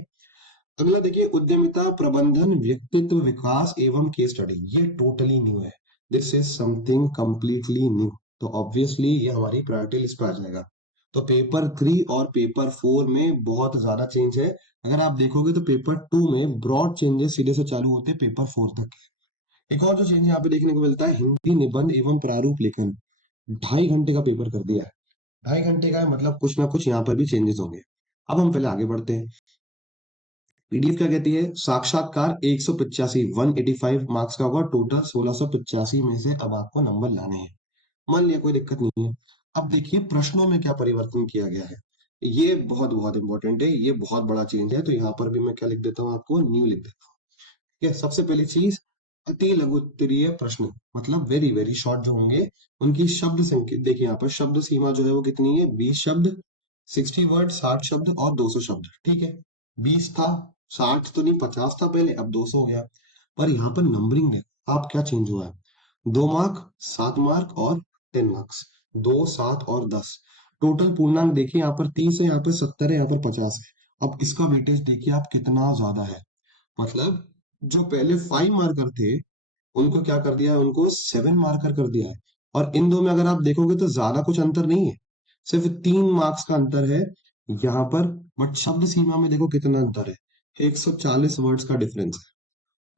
अगला देखिए, उद्यमिता, प्रबंधन, व्यक्तित्व विकास एवं केस स्टडी। ये टोटली न्यू है, this is something completely new. तो ऑब्वियसली ये हमारी प्रायोरिटी लिस्ट पे आ जाएगा। तो पेपर 3 और पेपर 4 में बहुत ज्यादा चेंज है। अगर आप देखोगे तो पेपर 2 में ब्रॉड चेंजेस सीधे से चालू होते हैं पेपर 4 तक। एक और जो चेंज यहाँ पे देखने को मिलता है, हिंदी निबंध एवं प्रारूप लेखन, 2.5 घंटे का पेपर कर दिया है। 2.5 घंटे का है, मतलब कुछ ना कुछ यहाँ पर भी चेंजेस होंगे। अब हम पहले आगे बढ़ते हैं। पीडीएफ क्या कहती है, साक्षात्कार 185, 185 मार्क्स का होगा, टोटल 1685 में से अब आपको नंबर लाने हैं। मान लिया कोई दिक्कत नहीं है। अब देखिए प्रश्नों में क्या परिवर्तन किया गया है, ये बहुत बहुत इंपॉर्टेंट है, ये बहुत बड़ा चेंज है। तो यहाँ पर भी मैं क्या लिख देता हूँ, आपको न्यू लिख देता हूँ। ठीक है, सबसे पहली चीज, अति लघु उत्तरीय प्रश्न, मतलब वेरी वेरी शॉर्ट जो होंगे, उनकी शब्द संख्या देखिए, यहाँ पर शब्द सीमा जो है वो कितनी है, 20 शब्द, 60 वर्ड, 60 शब्द और 200 शब्द। ठीक है, 20 था, 60 तो नहीं, 50 था पहले, अब 200 हो गया। पर यहाँ पर नंबरिंग में आप क्या चेंज हुआ है, 2 मार्क, 7 मार्क और 10 मार्क्स, 2, 7 और 10। टोटल पूर्णांक देखिए, यहाँ पर 30 है, यहाँ पर 70 है, यहाँ पर 50 है। अब इसका वेटेज देखिए आप कितना ज्यादा है, मतलब जो पहले 5 मार्कर थे उनको क्या कर दिया है, उनको 7 मार्कर कर दिया है। और इन दो में अगर आप देखोगे तो ज्यादा कुछ अंतर नहीं है, सिर्फ 3 मार्क्स का अंतर है यहाँ पर। बट शब्द सीमा में देखो कितना अंतर है, 140 वर्ड्स का डिफरेंस है।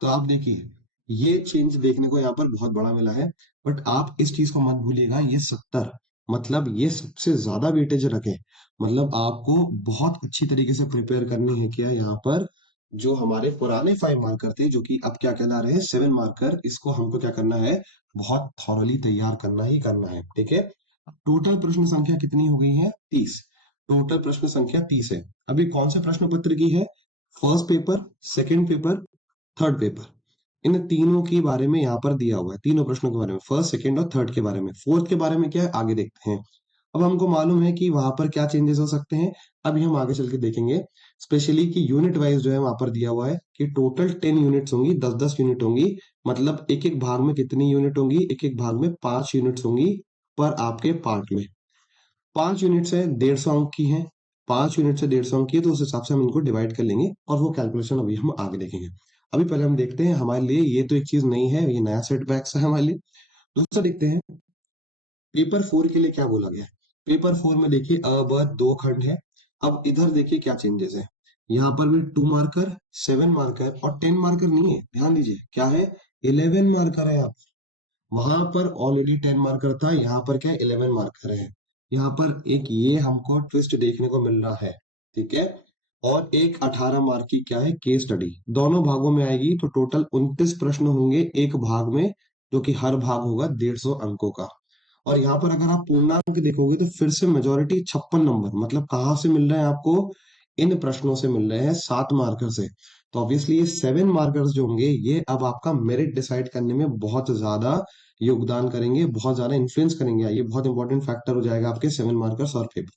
तो आप देखिए ये चेंज देखने को यहाँ पर बहुत बड़ा मिला है। बट आप इस चीज को मत भूलिएगा, ये 70, मतलब ये सबसे ज्यादा वेटेज रखे, मतलब आपको बहुत अच्छी तरीके से प्रिपेयर करनी है। क्या यहाँ पर जो हमारे पुराने 5 मार्कर थे, जो कि अब क्या कहला रहे हैं 7 मार्कर, इसको हमको क्या करना है, बहुत थॉरली तैयार करना ही करना है। ठीक है, टोटल प्रश्न संख्या कितनी हो गई है, 30। टोटल प्रश्न संख्या 30 है। अभी कौन से प्रश्न पत्र की है, first paper, second paper, third paper, इन तीनों के बारे में यहाँ पर दिया हुआ है, तीनों प्रश्नों के बारे में, फर्स्ट सेकंड और थर्ड के बारे में। फोर्थ के बारे में क्या है आगे देखते हैं। अब हमको मालूम है कि वहां पर क्या चेंजेस हो सकते हैं, अभी हम आगे चल के देखेंगे। स्पेशली कि यूनिट वाइज जो है वहां पर दिया हुआ है कि टोटल 10 यूनिट्स होंगी, 10-10 यूनिट होंगी। मतलब एक एक भाग में कितनी यूनिट होंगी, एक एक भाग में 5 यूनिट्स होंगी पर आपके पार्ट में। 5 यूनिट्स है, 150 अंक की है, 5 यूनिट से 150 अंक की है, तो उस हिसाब से हम इनको डिवाइड कर लेंगे और वो कैलकुलेशन अभी हम आगे देखेंगे। अभी पहले हम देखते हैं, हमारे लिए ये तो एक चीज नहीं है, ये नया सेटबैक्स है हमारे लिए। दूसरा देखते हैं पेपर 4 के लिए क्या बोला गया है। पेपर 4 में देखिए अ ब 2 खंड है। अब इधर देखिए क्या चेंजेस है, यहाँ पर भी 2 मार्कर, 7 मार्कर और 10 मार्कर नहीं है, ध्यान दीजिए क्या है, 11 मार्कर है यहाँ। वहां पर ऑलरेडी 10 मार्कर था, यहाँ पर क्या है, 11 मार्कर है। यहाँ पर एक ये हमको ट्विस्ट देखने को मिल रहा है। ठीक है, और एक 18 मार्क की क्या है, केस स्टडी, दोनों भागों में आएगी। तो टोटल 29 प्रश्न होंगे एक भाग में, जो कि हर भाग होगा 150 अंकों का। और यहाँ पर अगर आप पूर्णांक देखोगे तो फिर से मेजोरिटी 56 नंबर, मतलब कहाँ से मिल रहे हैं आपको, इन प्रश्नों से मिल रहे हैं, 7 मार्कर से। तो ऑब्वियसली ये 7 मार्कर्स जो होंगे ये अब आपका मेरिट डिसाइड करने में बहुत ज्यादा योगदान करेंगे, बहुत ज्यादा इन्फ्लुएंस करेंगे, ये बहुत इंपॉर्टेंट फैक्टर हो जाएगा आपके 7 मार्कर्स और पेपर।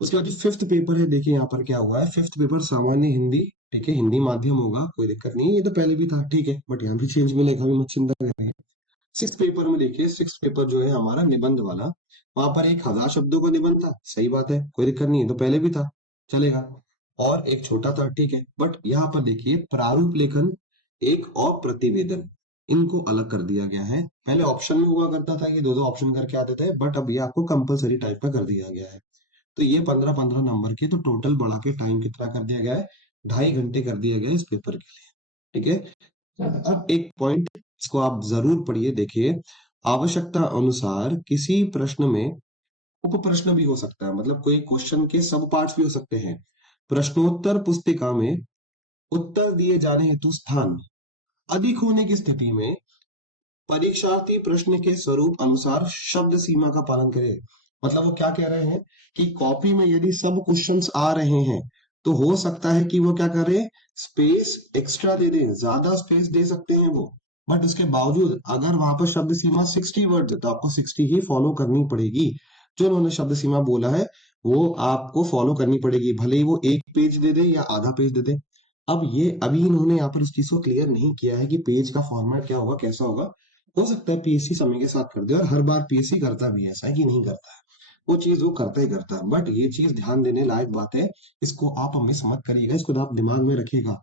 उसके बाद जो फिफ्थ पेपर है, देखिए यहाँ पर क्या हुआ है, फिफ्थ पेपर सामान्य हिंदी। ठीक है, हिंदी माध्यम होगा, कोई दिक्कत नहीं है, ये तो पहले भी था। ठीक है, बट यहाँ भी चेंज मिलेगा, भी मत चिंता करें। सिक्स पेपर में देखिए, सिक्स पेपर जो है हमारा निबंध वाला, वहां पर 1000 शब्दों का निबंध था, सही बात है, कोई दिक्कत नहीं है, तो पहले भी था, चलेगा। और एक छोटा था, ठीक है। बट यहाँ पर देखिए प्रारूप लेखन एक और प्रतिवेदन, इनको अलग कर दिया गया है। पहले ऑप्शन में हुआ करता था, ये दो दो ऑप्शन करके आते थे, बट अब ये आपको कंपलसरी टाइप का कर दिया गया है। तो ये 15-15 नंबर के, तो टोटल बढ़ा के टाइम कितना कर दिया गया है, 2.5 घंटे कर दिया गया है इस पेपर के लिए। ठीक है, अब एक पॉइंट इसको आप जरूर पढ़िए, देखिए, आवश्यकता अनुसार किसी प्रश्न में उप प्रश्न भी हो सकता है, मतलब कोई क्वेश्चन के सब पार्ट्स भी हो सकते हैं। प्रश्नोत्तर पुस्तिका में उत्तर दिए जाने हेतु स्थान अधिक होने की स्थिति में परीक्षार्थी प्रश्न के स्वरूप अनुसार शब्द सीमा का पालन करे। मतलब वो क्या कह रहे हैं कि कॉपी में यदि सब क्वेश्चंस आ रहे हैं तो हो सकता है कि वो क्या करे, स्पेस एक्स्ट्रा दे दें, ज्यादा स्पेस दे सकते हैं वो। बट उसके बावजूद अगर वहां पर शब्द सीमा 60 वर्ड है तो आपको 60 ही फॉलो करनी पड़ेगी। जो उन्होंने शब्द सीमा बोला है वो आपको फॉलो करनी पड़ेगी, भले ही वो एक पेज दे दे या आधा पेज दे दे। अब ये अभी इन्होंने यहाँ पर उस चीज को क्लियर नहीं किया है कि पेज का फॉर्मेट क्या होगा, कैसा होगा। हो सकता है पीएससी समय के साथ कर दे, और हर बार पीएससी करता भी है, ऐसा है कि नहीं करता है, वो चीज वो करता ही करता है। बट ये चीज ध्यान देने लायक बात है, इसको आप मिस मत करिएगा, इसको आप दिमाग में रखिएगा।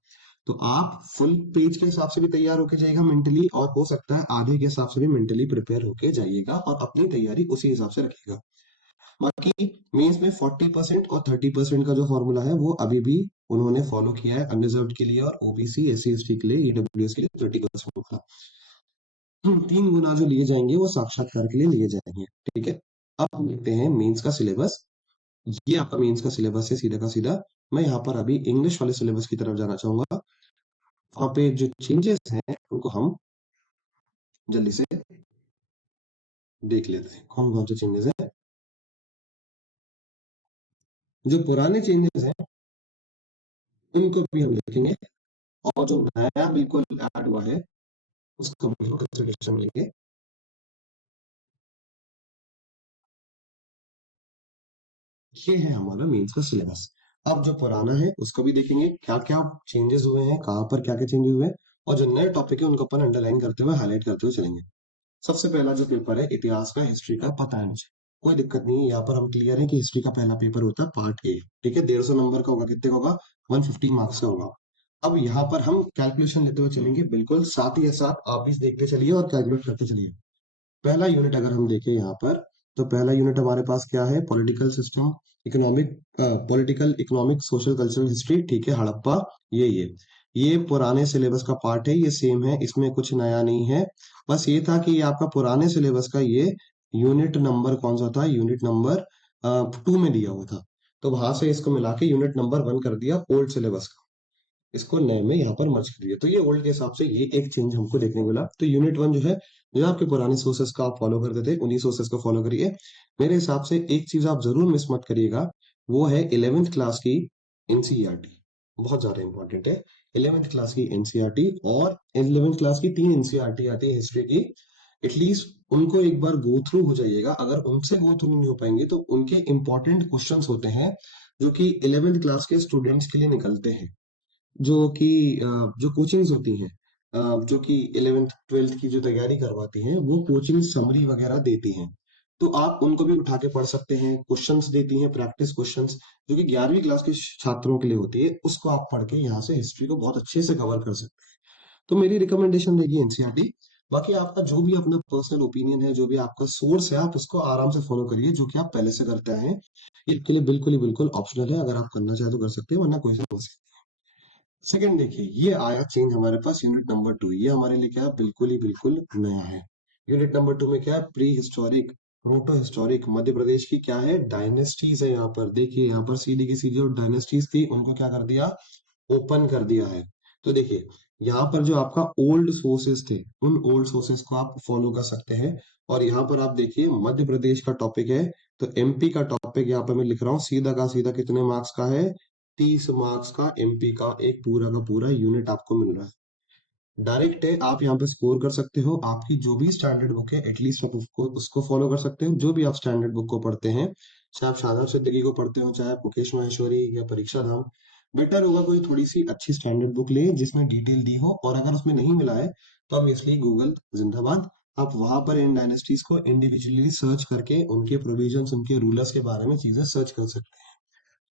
तो आप फुल पेज के हिसाब से भी तैयार होके जाइएगा मेंटली, और हो सकता है आधे के हिसाब से भी मेंटली प्रिपेयर होके जाइएगा और अपनी तैयारी उसी हिसाब से रखिएगा। बाकी मेंस में 40% और 30% का जो फॉर्मूला है वो अभी भी उन्होंने फॉलो किया है अनरिजर्व्ड के लिए, और ओबीसी एससी एसटी के लिए, ईडब्ल्यूएस के लिए 30% का। 3 गुना जो लिए जाएंगे वो साक्षात्कार के लिए लिए जाएंगे। ठीक है, अब हम देखते हैं मेंस का सिलेबस। ये आपका मेंस का सिलेबस है सीधा का सीधा। मैं यहाँ पर अभी इंग्लिश वाले सिलेबस की तरफ जाना चाहूंगा। वहाँ पे जो चेंजेस हैं उनको हम जल्दी से देख लेते हैं, कौन कौन से चेंजेस हैं। जो पुराने चेंजेस हैं उनको भी हम देखेंगे, और जो नया बिल्कुल ऐड हुआ है उसको भी हम कंसिडरेशन में लेंगे। ये है हमारा मेंस का सिलेबस। अब जो पुराना है उसको भी देखेंगे, क्या क्या चेंजेस हुए हैं, कहाँ पर क्या क्या चेंजेस हुए हैं, और जो नए टॉपिक है उनको अपन अंडरलाइन करते हुए हाईलाइट करते हुए चलेंगे। सबसे पहला जो पेपर है इतिहास का, हिस्ट्री का, पता है मुझे, कोई दिक्कत नहीं है, यहाँ पर हम क्लियर है कि हिस्ट्री का पहला पेपर होता है पार्ट ए। ठीक है, 150 नंबर का होगा, कितने का होगा, 150 मार्क्स का होगा। अब यहाँ पर हम कैलकुलेशन लेते हुए चलेंगे, बिल्कुल साथ ही साथ आप भी देखते चलिए और कैलकुलेट करते चलिए। पहला यूनिट अगर हम देखें यहाँ पर, तो पहला यूनिट हमारे पास क्या है, political system, economic, political economic social cultural history. ठीक है, हड़प्पा, ये पुराने सिलेबस का पार्ट है, ये सेम है, इसमें कुछ नया नहीं है। बस ये था कि ये आपका पुराने सिलेबस का ये यूनिट नंबर कौन सा था, यूनिट नंबर 2 में दिया हुआ था, तो वहां से इसको मिला के यूनिट नंबर 1 कर दिया ओल्ड सिलेबस, इसको नए में यहाँ पर मर्ज कर दिया। तो ये ओल्ड के हिसाब से ये एक चेंज हमको देखने को मिला। तो यूनिट 1 जो है, जो आपके पुराने सोर्सेस का आप फॉलो करते थे उन्हीं सोर्सेस को फॉलो करिए। मेरे हिसाब से एक चीज आप जरूर मिस मत करिएगा, वो है 11th क्लास की एनसीईआरटी, बहुत ज्यादा इंपॉर्टेंट है। 11th क्लास की एनसीईआरटी, और 11th क्लास की 3 एनसीईआरटी आती है हिस्ट्री की, एटलीस्ट उनको एक बार गो थ्रू हो जाइएगा। अगर उनसे गो थ्रू नहीं हो पाएंगे तो उनके इंपॉर्टेंट क्वेश्चंस होते हैं जो कि 11th क्लास के स्टूडेंट्स के लिए निकलते हैं, जो कि जो कोचिंग्स होती हैं, जो कि 11th 12th की जो तैयारी करवाती हैं, वो कोचिंग समरी वगैरह देती हैं। तो आप उनको भी उठा के पढ़ सकते हैं, क्वेश्चंस देती हैं, प्रैक्टिस क्वेश्चंस, जो कि 11वीं क्लास के छात्रों के लिए होती है, उसको आप पढ़ के यहाँ से हिस्ट्री को बहुत अच्छे से कवर कर सकते हैं। तो मेरी रिकमेंडेशन रहेगी एनसीईआरटी। बाकी आपका जो भी अपना पर्सनल ओपिनियन है, जो भी आपका सोर्स है, आप उसको आराम से फॉलो करिए, जो कि आप पहले से करते आए हैं। ये आपके लिए बिल्कुल ही बिल्कुल ऑप्शनल है, अगर आप करना चाहे तो कर सकते हैं, वरना कोई समस्या। सेकंड देखिए, ये आया चेंज हमारे पास यूनिट नंबर 2, ये हमारे लिए क्या है, बिल्कुल ही बिल्कुल नया है। यूनिट नंबर 2 में क्या है, pre historic, proto historic, Madhya Pradesh की क्या है, डायनेस्टीज है। यहाँ पर देखिए, यहाँ पर सीधी की सीधी जो डायनेस्टीज थी उनको क्या कर दिया, ओपन कर दिया है। तो देखिए, यहाँ पर जो आपका ओल्ड सोर्सेस थे, उन ओल्ड सोर्सेस को आप फॉलो कर सकते हैं। और यहाँ पर आप देखिए, मध्य प्रदेश का टॉपिक है, तो एमपी का टॉपिक यहाँ पर मैं लिख रहा हूँ, सीधा का सीधा कितने मार्क्स का है, 30 मार्क्स का एमपी का एक पूरा का पूरा यूनिट आपको मिल रहा है। डायरेक्ट है, आप यहाँ पे स्कोर कर सकते हो, आपकी जो भी स्टैंडर्ड बुक है एटलीस्ट आप उसको उसको फॉलो कर सकते हो, जो भी आप स्टैंडर्ड बुक को पढ़ते हैं, चाहे आप शादाब सिद्दीकी को पढ़ते हो, चाहे आप मुकेश माहेश्वरी या परीक्षा धाम। बेटर होगा कोई थोड़ी सी अच्छी स्टैंडर्ड बुक ले जिसमें डिटेल दी हो, और अगर उसमें नहीं मिला है तो ऑब्वियसली गूगल जिंदाबाद, आप वहां पर इन डायनेस्टीज को इंडिविजुअली सर्च करके उनके प्रोविजंस, उनके रूलर्स के बारे में चीजें सर्च कर सकते हैं।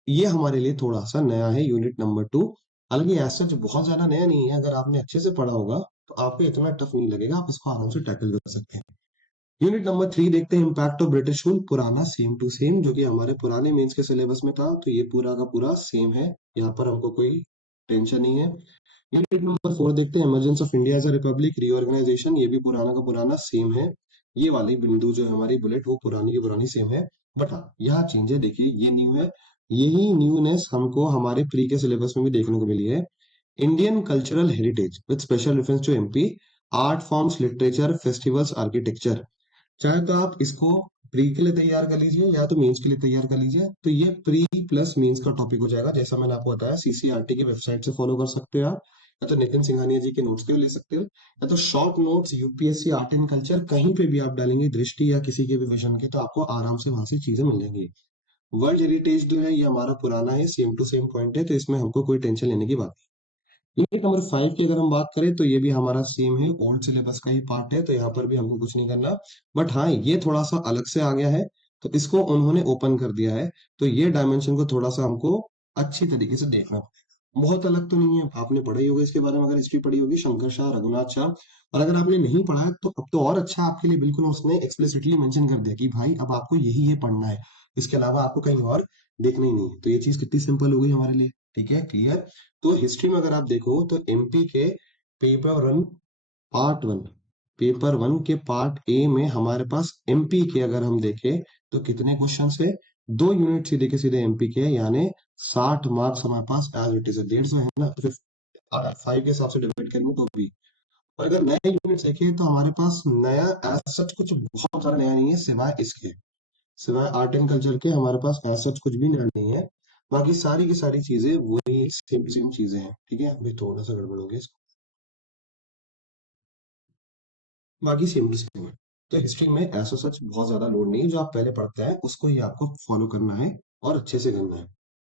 ये हमारे लिए थोड़ा सा नया है यूनिट नंबर 2। हालांकि ऐसा जो बहुत ज्यादा नया नहीं है, अगर आपने अच्छे से पढ़ा होगा तो आपको इतना टफ नहीं लगेगा, आप इसको आराम से टैकल कर सकते हैं। यूनिट नंबर 3 देखते हैं, इम्पैक्ट ऑफ ब्रिटिश रूल। पुराना सेम टू सेम जो कि हमारे पुराने मेंस के सिलेबस में था, तो ये पूरा का पूरा सेम है, यहाँ पर हमको कोई टेंशन नहीं है। यूनिट नंबर 4 देखते हैं, emergence of India as a republic reorganisation. ये भी पुराना का पुराना सेम है। ये वाली बिंदु जो है हमारी बुलेट, वो पुरानी की पुरानी सेम है। बट हाँ, यहाँ चेंज है, देखिए ये न्यू है। यही न्यूनेस हमको हमारे प्री के सिलेबस में भी देखने को मिली है। Indian cultural heritage with special reference to MP, art forms, literature, festivals, architecture. चाहे तो आप इसको प्री के लिए तैयार कर लीजिए या तो मेंस के लिए तैयार कर लीजिए, तो ये प्री प्लस मेंस का टॉपिक हो जाएगा। जैसा मैंने आपको बताया, सीसीआरटी की वेबसाइट से फॉलो कर सकते हो आप, या तो नितिन सिंघानिया जी के नोट्स पे ले सकते हो, या तो short notes UPSC art and culture कहीं पे भी आप डालेंगे दृष्टि या किसी के भी विषय के, तो आपको आराम से वहां से चीजें मिल जाएंगी। वर्ल्ड हेरिटेज जो है ये हमारा पुराना है, सेम टू सेम पॉइंट है, तो इसमें हमको कोई टेंशन लेने की बात नहीं। यूनिट नंबर 5 की अगर हम बात करें, तो ये भी हमारा सेम है, ओल्ड सिलेबस का ही पार्ट है, तो यहाँ पर भी हमको कुछ नहीं करना। बट हाँ, ये थोड़ा सा अलग से आ गया है, तो इसको उन्होंने ओपन कर दिया है, तो ये डायमेंशन को थोड़ा सा हमको अच्छी तरीके से देखना पड़ेगा। बहुत अलग तो नहीं है, आपने पढ़ा ही होगा इसके बारे में, अगर हिस्ट्री पढ़ी होगी, शंकर शाह, रघुनाथ शाह। और अगर आपने नहीं पढ़ा है तो अब तो और अच्छा आपके लिए, बिल्कुल उसने एक्सप्लिसिटली मेंशन कर दिया कि भाई अब आपको यही ये पढ़ना है, इसके अलावा आपको कहीं और देखना ही नहीं है। तो ये चीज कितनी सिंपल हो गई हमारे लिए। ठीक है, क्लियर। तो हिस्ट्री में अगर आप देखो, तो एमपी के पेपर 1 पार्ट 1, पेपर 1 के पार्ट ए में हमारे पास एमपी के अगर हम देखें, तो कितने क्वेश्चन है, 2 यूनिट सीधे के सीधे एमपी के हैं, यानी 60 मार्क्स हमारे पास एज इट इज है, 150 है ना, तो फिर 5 के हिसाब से डिवाइड करेंगे तो भी। और अगर नए यूनिट देखें, तो हमारे पास नया एज सच कुछ बहुत सारा नया नहीं है, सिवाय इसके, सिवाय आर्ट एंड कल्चर के हमारे पास एज सच कुछ भी नया नहीं है। बाकी सारी की सारी चीजें वही सेम सेम चीजें हैं। ठीक है, अभी थोड़ा सा गड़बड़ हो गया, बाकी सेम टू सेम है। तो हिस्ट्री में ऐसा सच बहुत ज्यादा लोड नहीं है, जो आप पहले पढ़ते हैं उसको ही आपको फॉलो करना है और अच्छे से करना है।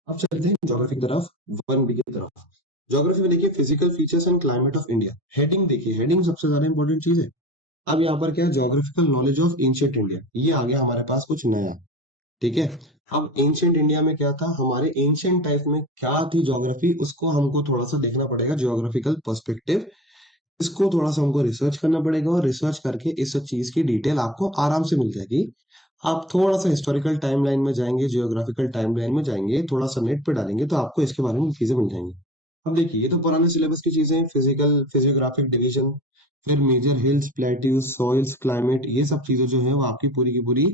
अब चलते हैं ज्योग्राफी की तरफ, 1 बी की तरफ। ज्योग्राफी में देखिए, physical features and climate of India. Heading देखिए, हेडिंग सबसे ज्यादा इंपॉर्टेंट चीज है। अब यहाँ पर क्या है, geographical knowledge of ancient India, ये आ गया हमारे पास कुछ नया। ठीक है। अब एंशिएंट इंडिया में क्या था, हमारे एंशिएंट टाइप में क्या थी ज्योग्राफी, उसको हमको थोड़ा सा देखना पड़ेगा ज्योग्राफिकल पर्सपेक्टिव। इसको थोड़ा सा हमको रिसर्च करना पड़ेगा, और रिसर्च करके इस सब चीज की डिटेल आपको आराम से मिल जाएगी। आप थोड़ा सा हिस्टोरिकल टाइमलाइन में जाएंगे, जियोग्राफिकल टाइमलाइन में जाएंगे, थोड़ा सा नेट पे डालेंगे, तो आपको इसके बारे में चीजें मिल जाएंगी। अब देखिए, ये तो पुराने सिलेबस की चीजें, फिजिकल फिजियोग्राफिक डिवीजन, फिर major hills, plateaus, soils, climate, ये सब चीजें जो है वो आपकी पूरी की पूरी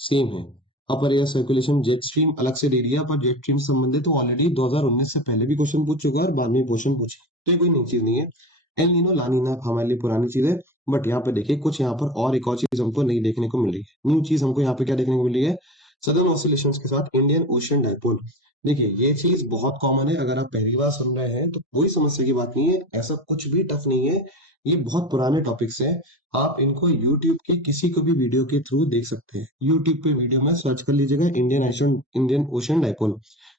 सेम है। अपर एयर सर्कुलेशन, जेट स्ट्रीम अलग से दे दिया, पर जेट स्ट्रीम से संबंधित तो ऑलरेडी 2019 से पहले भी क्वेश्चन पूछ चुका है, और बाद में क्वेश्चन पूछे, तो ये कोई नई चीज नहीं है। एल नीनो ला नीना हमारे लिए पुरानी चीज है। बट यहाँ पे देखिए, कुछ यहाँ पर और एक और चीज हमको नहीं देखने को मिल रही है, न्यू चीज हमको यहाँ पे क्या देखने को मिल रही है, सदर्न ऑसिलेशंस के साथ इंडियन ओशियन डाइपोल। देखिए, ये चीज बहुत कॉमन है, अगर आप पहली बार सुन रहे हैं तो कोई समस्या की बात नहीं है, ऐसा कुछ भी टफ नहीं है। ये बहुत पुराने टॉपिक्स हैं, आप इनको YouTube के किसी को भी वीडियो के थ्रू देख सकते हैं। YouTube पे वीडियो में सर्च कर लीजिएगा, इंडियन ओशन डाइपोल।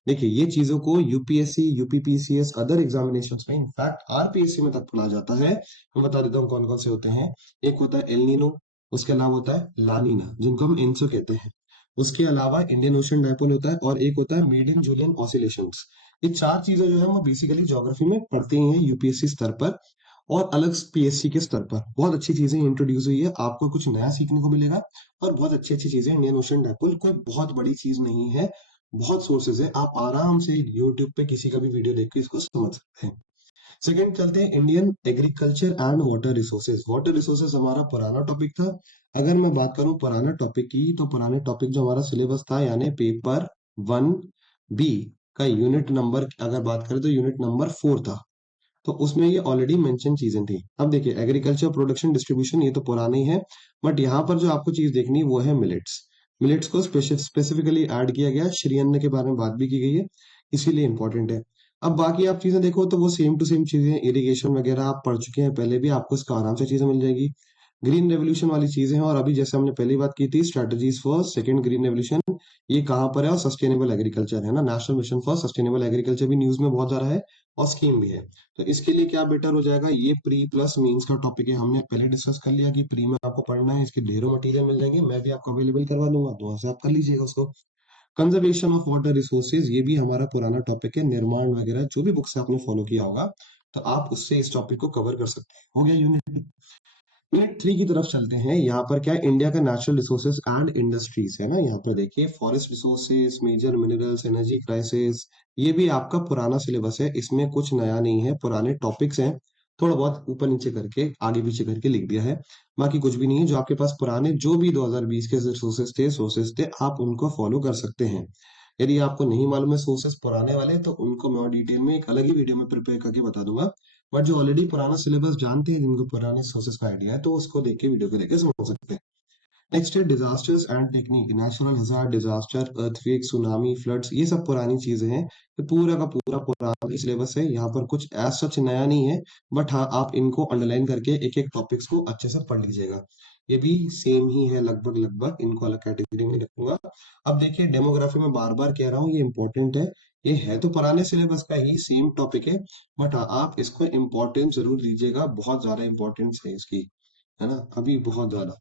देखिए, ये चीजों को यूपीएससी, यूपीपीसीएस, अदर एग्जामिनेशंस में, इनफैक्ट आरपीएससी में तक पढ़ा जाता है। मैं बता देता हूँ कौन कौन से होते हैं। एक होता है एल नीनो, उसके अलावा होता है लानीना, जिनको हम एनसो कहते हैं। उसके अलावा इंडियन ओशन डायपोल होता है, और एक होता है मीडियम जूलियन ऑसिलेशंस। ये चार चीजें जो है हम बेसिकली ज्योग्राफी में पढ़ते ही हैं, यूपीएससी स्तर पर और अलग पीएससी के स्तर पर। बहुत अच्छी चीजें इंट्रोड्यूस हुई है, आपको कुछ नया सीखने को मिलेगा, और बहुत अच्छी अच्छी चीजें। इंडियन ओशन डायपोल कोई बहुत बड़ी चीज नहीं है, बहुत सोर्सेज है, आप आराम से यूट्यूब पे किसी का भी वीडियो देख के इसको समझ सकते हैं। सेकंड चलते हैं, Indian agriculture and water resources. Water resources हमारा पुराना टॉपिक था। अगर मैं बात करूं पुराने टॉपिक की, तो पुराने टॉपिक जो हमारा सिलेबस था, यानी पेपर 1 बी का यूनिट नंबर अगर बात करें, तो यूनिट नंबर 4 था। तो उसमें ये ऑलरेडी मेंशन चीजें थी। अब देखिए, एग्रीकल्चर प्रोडक्शन डिस्ट्रीब्यूशन, ये तो पुराना ही है। बट यहाँ पर जो आपको चीज देखनी है वो है मिलेट्स। मिलेट्स को स्पेसिफिकली ऐड किया गया है, श्री अन्न के बारे में बात भी की गई है, इसीलिए इंपॉर्टेंट है। अब बाकी आप चीजें देखो, तो वो सेम टू सेम चीजें, इरिगेशन वगैरह आप पढ़ चुके हैं पहले भी, आपको इसका आराम से चीजें मिल जाएगी। ग्रीन रेवोल्यूशन वाली चीजें हैं, और अभी जैसे हमने पहली बात की थी, strategies for second green revolution, ये कहाँ पर है, और सस्टेनेबल एग्रीकल्चर है ना, national mission for sustainable agriculture भी न्यूज में बहुत ज्यादा है, और स्कीम भी है। तो इसके लिए क्या बेटर हो जाएगा, ये प्री प्लस मेंस का टॉपिक है, हमने पहले डिस्कस कर लिया कि प्री में आपको पढ़ना है, इसके ढेरों मटेरियल मिल जाएंगे, मैं भी आपको अवेलेबल करवा दूंगा, तो वहां से आप कर लीजिएगा उसको। कंजर्वेशन ऑफ वाटर रिसोर्सेज, ये भी हमारा पुराना टॉपिक है, निर्माण वगैरह जो भी बुक्स आपने फॉलो किया होगा, तो आप उससे इस टॉपिक को कवर कर सकते हैं। हो गया यूनिट। यूनिट 3 की तरफ चलते हैं। यहाँ पर क्या है, इंडिया का नेचुरल रिसोर्सेज एंड इंडस्ट्रीज है ना। यहाँ पर देखिए forest resources, major minerals, energy crisis, ये भी आपका पुराना सिलेबस है, इसमें कुछ नया नहीं है, पुराने टॉपिक्स हैं, थोड़ा बहुत ऊपर नीचे करके आगे पीछे करके लिख दिया है, बाकी कुछ भी नहीं है। जो आपके पास पुराने जो भी 2020 के सोर्सेज थे आप उनको फॉलो कर सकते हैं। यदि आपको नहीं मालूम है सोर्सेज पुराने वाले, तो उनको मैं और डिटेल में एक अलग ही वीडियो में प्रिपेयर करके बता दूंगा। बट जो ऑलरेडी पुराना सिलेबस जानते हैं, जिनको पुराने सोर्सेज का आइडिया है, तो उसको देख के वीडियो को देख के समझ सकते हैं। नेक्स्ट है disasters and technique, natural hazard, disaster, earthquake, tsunami, floods, ये सब पुरानी चीजें हैं। ये पूरा का पूरा पुराना सिलेबस है, यहाँ पर कुछ एज सच नया नहीं है। बट हाँ, आप इनको अंडरलाइन करके एक एक टॉपिक्स को अच्छे से पढ़ लीजिएगा। ये भी सेम ही है लगभग लगभग, इनको अलग कैटेगरी में रखूंगा। अब देखिए डेमोग्राफी में बार बार कह रहा हूँ, ये इंपॉर्टेंट है। ये है तो पुराने सिलेबस का ही सेम टॉपिक है, बट हाँ आप इसको इम्पोर्टेंस जरूर दीजिएगा, बहुत ज्यादा इंपॉर्टेंस है इसकी, है ना, अभी बहुत ज्यादा।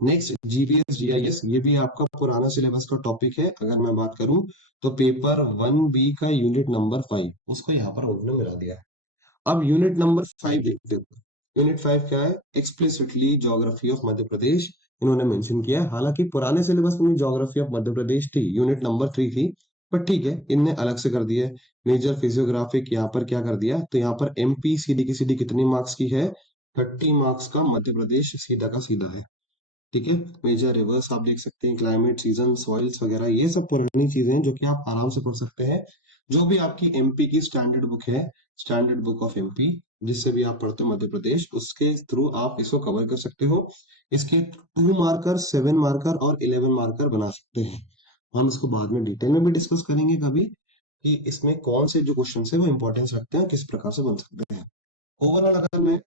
नेक्स्ट जीपीएस जीआईएस, ये भी आपका पुराना सिलेबस का टॉपिक है। अगर मैं बात करूं तो पेपर 1B का यूनिट नंबर 5, उसको यहाँ पर उन्होंने मिला दिया है। अब यूनिट नंबर 5 देखते हो। यूनिट 5 क्या है, एक्सप्लिसिटली ज्योग्राफी ऑफ मध्य प्रदेश, इन्होंने मेंशन किया है। हालांकि पुराने सिलेबस में ज्योग्राफी ऑफ मध्य प्रदेश थी, यूनिट नंबर 3 थी, पर ठीक है, इनने अलग से कर दिया है। मेजर फिजियोग्राफिक यहाँ पर क्या कर दिया, तो यहाँ पर एमपी सीधी की सीधी कितने मार्क्स की है, 30 मार्क्स का मध्य प्रदेश सीधा का सीधा है। ठीक है, मेजर रिवर्स आप देख सकते हैं, क्लाइमेट, सीजन, सॉइल्स वगैरह, ये सब पुरानी चीजें हैं जो कि आप आराम से पढ़ सकते हैं। जो भी आपकी एमपी की स्टैंडर्ड बुक है, स्टैंडर्ड बुक ऑफ एमपी, जिससे भी आप पढ़ते हो मध्य प्रदेश, उसके थ्रू आप इसको कवर कर सकते हो। इसके 2 मार्कर, 7 मार्कर और 11 मार्कर बना सकते हैं। हम इसको बाद में डिटेल में भी डिस्कस करेंगे कभी, कि इसमें कौन से जो क्वेश्चन है वो इंपॉर्टेंस रखते हैं, किस प्रकार से बन सकते हैं। ओवरऑल अगर मैं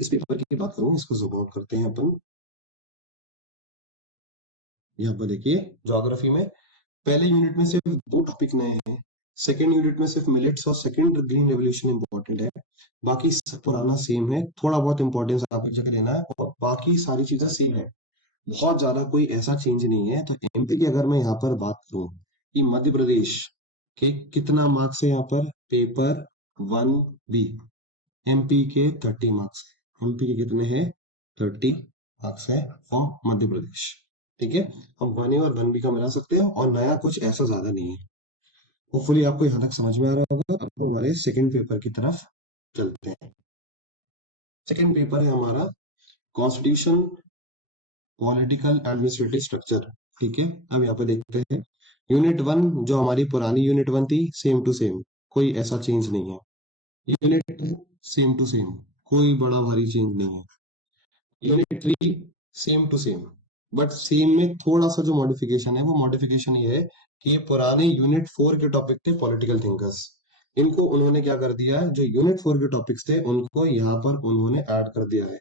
इस पेपर की बात करूं, इसको जूम आउट करते हैं अपन। यहाँ पर देखिए ज्योग्राफी में पहले यूनिट में सिर्फ 2 टॉपिक नए हैं, सेकेंड यूनिट में सिर्फ मिलेट्स और सेकेंड ग्रीन रेवोल्यूशन इंपॉर्टेंट है, बाकी सब पुराना सेम है। थोड़ा बहुत इंपॉर्टेंस आप एक जगह लेना है, और बाकी सारी चीजें सेम है, बहुत ज्यादा कोई ऐसा चेंज नहीं है। तो एमपी की अगर मैं यहाँ पर बात करूँ कि मध्य प्रदेश के कितना मार्क्स है यहाँ पर, पेपर 1B, एमपी के 30 मार्क्स, एमपी के कितने हैं, 30 मार्क्स है फॉर मध्य प्रदेश। ठीक है, हम 1A और 1B का मिला सकते हैं, और नया कुछ ऐसा ज्यादा नहीं है। होपफुली आपको यहाँ तक समझ में आ रहा होगा। अब हमारे सेकंड पेपर की तरफ चलते हैं। सेकंड पेपर है हमारा कॉन्स्टिट्यूशन, पॉलिटिकल एडमिनिस्ट्रेटिव स्ट्रक्चर। ठीक है, अब यहाँ पे देखते हैं यूनिट 1, जो हमारी पुरानी यूनिट 1 थी, सेम टू सेम, कोई ऐसा चेंज नहीं है। यूनिट 2 सेम टू सेम, कोई बड़ा भारी चेंज नहीं है। Unit 3 same to same, but same में थोड़ा सा जो मॉडिफिकेशन है, वो मॉडिफिकेशन ये है कि ये पुराने यूनिट 4 के टॉपिक थे, पॉलिटिकल थिंकर्स, इनको उन्होंने क्या कर दिया है, जो यूनिट 4 के टॉपिक्स थे उनको यहाँ पर उन्होंने ऐड कर दिया है।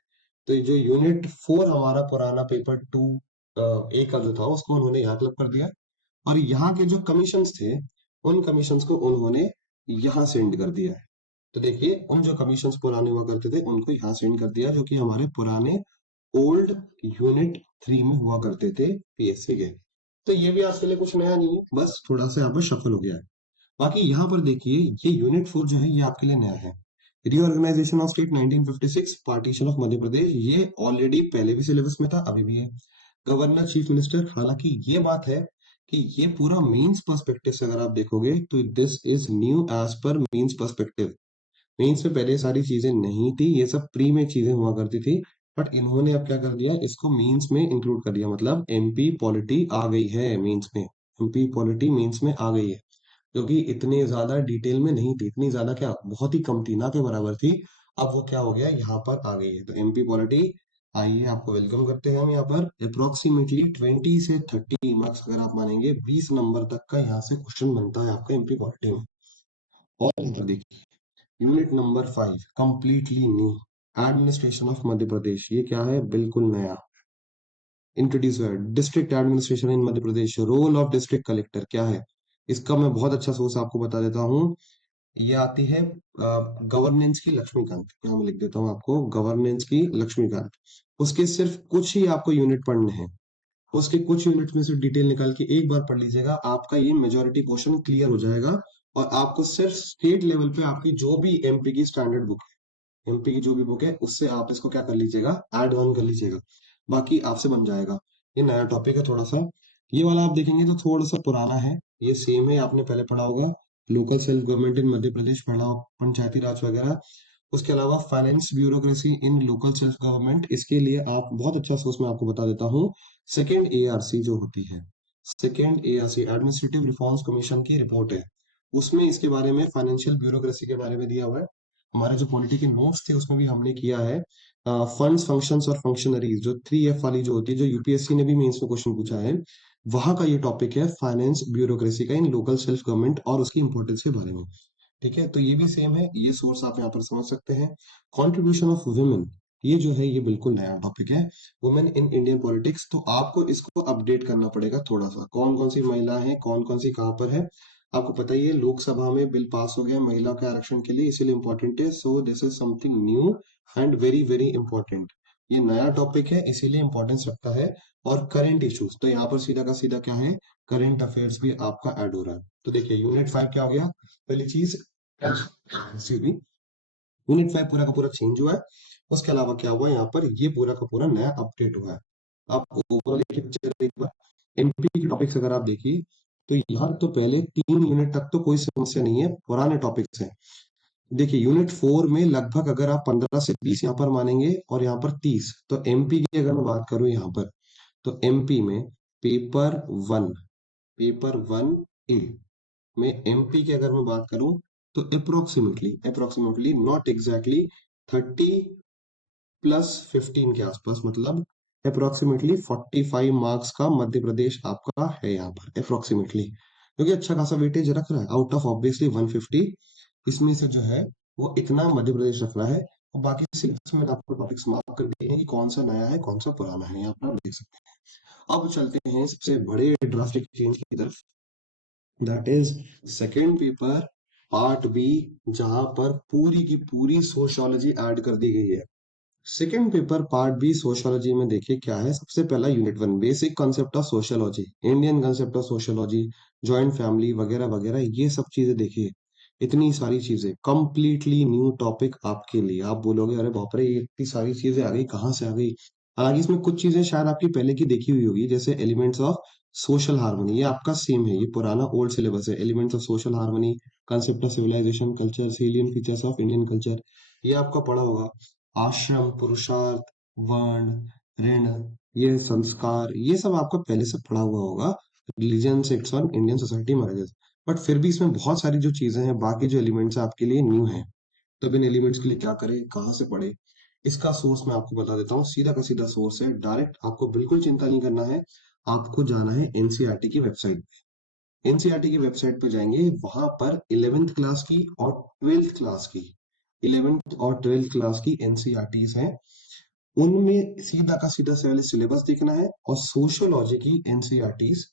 तो ये जो यूनिट 4 हमारा पुराना पेपर 2 A का जो था, उसको उन्होंने यहाँ क्लब कर दिया, और यहाँ के जो कमीशंस थे, उन कमीशंस को उन्होंने यहाँ सेंड कर दिया है। तो देखिए उन जो कमीशंस पुराने हुआ करते थे उनको यहाँ सेंड कर दिया, जो कि हमारे पुराने ओल्ड यूनिट 3 में हुआ करते थे पीएससी के। तो ये भी आपके लिए कुछ नया नहीं है, बस थोड़ा सा यहाँ पर शफल हो गया है। बाकी यहाँ पर देखिए ये यूनिट 4 जो है ये आपके लिए नया है। Reorganisation of state 1956, partition of Madhya Pradesh, ये ऑलरेडी पहले भी सिलेबस में था, अभी भी है। गवर्नर चीफ मिनिस्टर, हालांकि ये बात है कि ये पूरा मेंस पर्सपेक्टिव से अगर आप देखोगे तो this is new as per mains perspective. Mains में पहले सारी चीजें नहीं थी, ये सब प्री में चीजें हुआ करती थी, बट इन्होंने अब क्या कर दिया, इसको मेंस में इंक्लूड कर दिया, मतलब एमपी पॉलिटी आ गई है मेंस में, एमपी पॉलिटी मेंस में आ गई है, जो कि इतनी ज्यादा डिटेल में नहीं थी, इतनी ज्यादा क्या, बहुत ही कम थी, ना के बराबर थी। अब वो क्या हो गया, यहाँ पर आ गई है, तो एमपी पॉलिटी, आइए आपको वेलकम करते हैं हम यहाँ पर। अप्रोक्सीमेटली 20 से 30 मार्क्स अगर आप मानेंगे, 20 नंबर तक का यहाँ से क्वेश्चन बनता है आपका एमपी पॉलिटी में। और यहाँ पर देखिए unit number 5 completely new, administration of Madhya Pradesh, ये क्या है, बिल्कुल नया इंट्रोड्यूस हुआ है। District administration in Madhya Pradesh, role of district collector क्या है, इसका मैं बहुत अच्छा सोर्स आपको बता देता हूँ। ये आती है गवर्नेंस की लक्ष्मीकांत, यहाँ मैं लिख देता हूँ आपको, गवर्नेंस की लक्ष्मीकांत। उसके सिर्फ कुछ ही आपको यूनिट पढ़ने हैं, उसके कुछ यूनिट में से डिटेल निकाल के एक बार पढ़ लीजिएगा, आपका ये मेजोरिटी क्वेश्चन क्लियर हो जाएगा। और आपको सिर्फ स्टेट लेवल पे आपकी जो भी एमपी की स्टैंडर्ड बुक है, एमपी की जो भी बुक है उससे आप इसको क्या कर लीजिएगा, ऐड ऑन कर लीजिएगा, बाकी आपसे बन जाएगा। ये नया टॉपिक है थोड़ा सा। ये वाला आप देखेंगे तो थोड़ा सा पुराना है, ये सेम है, आपने पहले पढ़ा होगा। Local self government in Madhya प्रदेश पढ़ा हो, पंचायती राज वगैरह। उसके अलावा फाइनेंस ब्यूरोक्रेसी इन लोकल सेल्फ गवर्नमेंट, इसके लिए आप बहुत अच्छा सोर्स मैं आपको बता देता हूँ। सेकेंड एआरसी जो होती है, second ARC administrative reforms commission की रिपोर्ट है, उसमें इसके बारे में फाइनेंशियल ब्यूरोक्रेसी के बारे में दिया हुआ है। हमारे जो पॉलिटी के नोट्स थे उसमें भी हमने किया है। फंड्स, फंक्शंस और फंक्शनरीज, जो 3F वाली जो होती है, जो यूपीएससी ने भी मेंस में क्वेश्चन पूछा है, वहां का ये टॉपिक है, फाइनेंस ब्यूरोक्रेसी का इन लोकल सेल्फ गवर्नमेंट और उसकी इंपॉर्टेंस के बारे में। ठीक है, तो ये भी सेम है, ये सोर्स आप यहाँ पर समझ सकते हैं। कंट्रीब्यूशन ऑफ वुमेन, ये जो है ये बिल्कुल नया टॉपिक है, वुमेन इन इंडियन पॉलिटिक्स। तो आपको इसको अपडेट करना पड़ेगा थोड़ा सा, कौन कौन सी महिला है, कौन कौन सी कहाँ पर है। आपको पता ही है लोकसभा में बिल पास हो गया महिला के आरक्षण के लिए, इसीलिए इंपॉर्टेंट है। So this is something new and very very important. ये नया टॉपिक है इसीलिए इंपॉर्टेंस रखता है। और करंट इश्यूज, तो यहाँ पर सीधा का सीधा क्या है, करंट अफेयर्स भी आपका ऐड हो रहा है। तो देखिए यूनिट 5 क्या हो गया, पहली चीज, यूनिट 5 पूरा का पूरा चेंज हुआ है। उसके अलावा क्या हुआ यहाँ पर, ये पूरा का पूरा नया अपडेट हुआ है। आप ओवरऑल एक बार एमपी के टॉपिक्स अगर आप देखिए, तो यहाँ तो पहले 3 यूनिट तक तो कोई समस्या नहीं है, पुराने टॉपिक्स हैं। देखिए यूनिट 4 में लगभग अगर आप 15 से 20 यहाँ पर मानेंगे और यहाँ पर 30, तो एमपी की अगर मैं बात करूं यहाँ पर, तो एमपी में पेपर 1, पेपर 1A में एमपी की अगर मैं बात करूं, तो approximately, approximately not exactly 30 plus 15 के आसपास, मतलब अप्रोक्सीमेटली 45 मार्क्स का मध्य प्रदेश आपका है यहाँ पर अप्रोक्सीमेटली, क्योंकि अच्छा खासा वेटेज रख रहा है आउट ऑफ ऑब्वियसली 150। इसमें से जो है वो इतना मध्य प्रदेश रख रहा है। और बाकी सिक्स में आपको टॉपिक्स मार्क कर दिए हैं कि कौन सा नया है कौन सा पुराना है, यहाँ पर आप देख सकते हैं। अब चलते हैं सबसे बड़े ड्रास्टिक चेंज की तरफ, that is second paper part B, जहां पर पूरी की पूरी सोशियोलॉजी ऐड कर दी गई है। Second paper part B sociology में देखिए क्या है, सबसे पहला unit 1 basic concept of sociology, Indian concept of sociology, joint family वगैरह वगैरह, ये सब चीजें देखिए। इतनी सारी चीजें, कंप्लीटली न्यू टॉपिक आपके लिए। आप बोलोगे अरे बाप रे, ये इतनी सारी चीजें आ गई, कहाँ से आ गई। हालांकि इसमें कुछ चीजें शायद आपकी पहले की देखी हुई होगी, जैसे एलिमेंट्स ऑफ सोशल हार्मनी, ये आपका सेम है, ये पुराना ओल्ड सिलेबस है। Elements of social harmony, concept of civilisation, culture, salient features of Indian culture, ये आपका पढ़ा होगा। आश्रम, पुरुषार्थ, वर्ण, ऋण, ये संस्कार, ये सब आपका पहले से पढ़ा हुआ होगा। Religion, sex on Indian society, marriages. But फिर भी इसमें बहुत सारी जो चीजें हैं, बाकी जो एलिमेंट्स है आपके लिए न्यू हैं। तब इन एलिमेंट्स के लिए क्या करें, कहाँ से पढ़े, इसका सोर्स मैं आपको बता देता हूँ। सीधा का सीधा सोर्स है डायरेक्ट, आपको बिल्कुल चिंता नहीं करना है। आपको जाना है एनसीईआरटी की वेबसाइट। एनसीईआरटी की वेबसाइट पे जाएंगे, वहां पर 11th क्लास की और 12th क्लास की, 11th और 12th क्लास की एनसीईआरटीज हैं। उनमें सीधा का सीधा पहले सिलेबस देखना है, और सोशियोलॉजी की एनसीईआरटीज,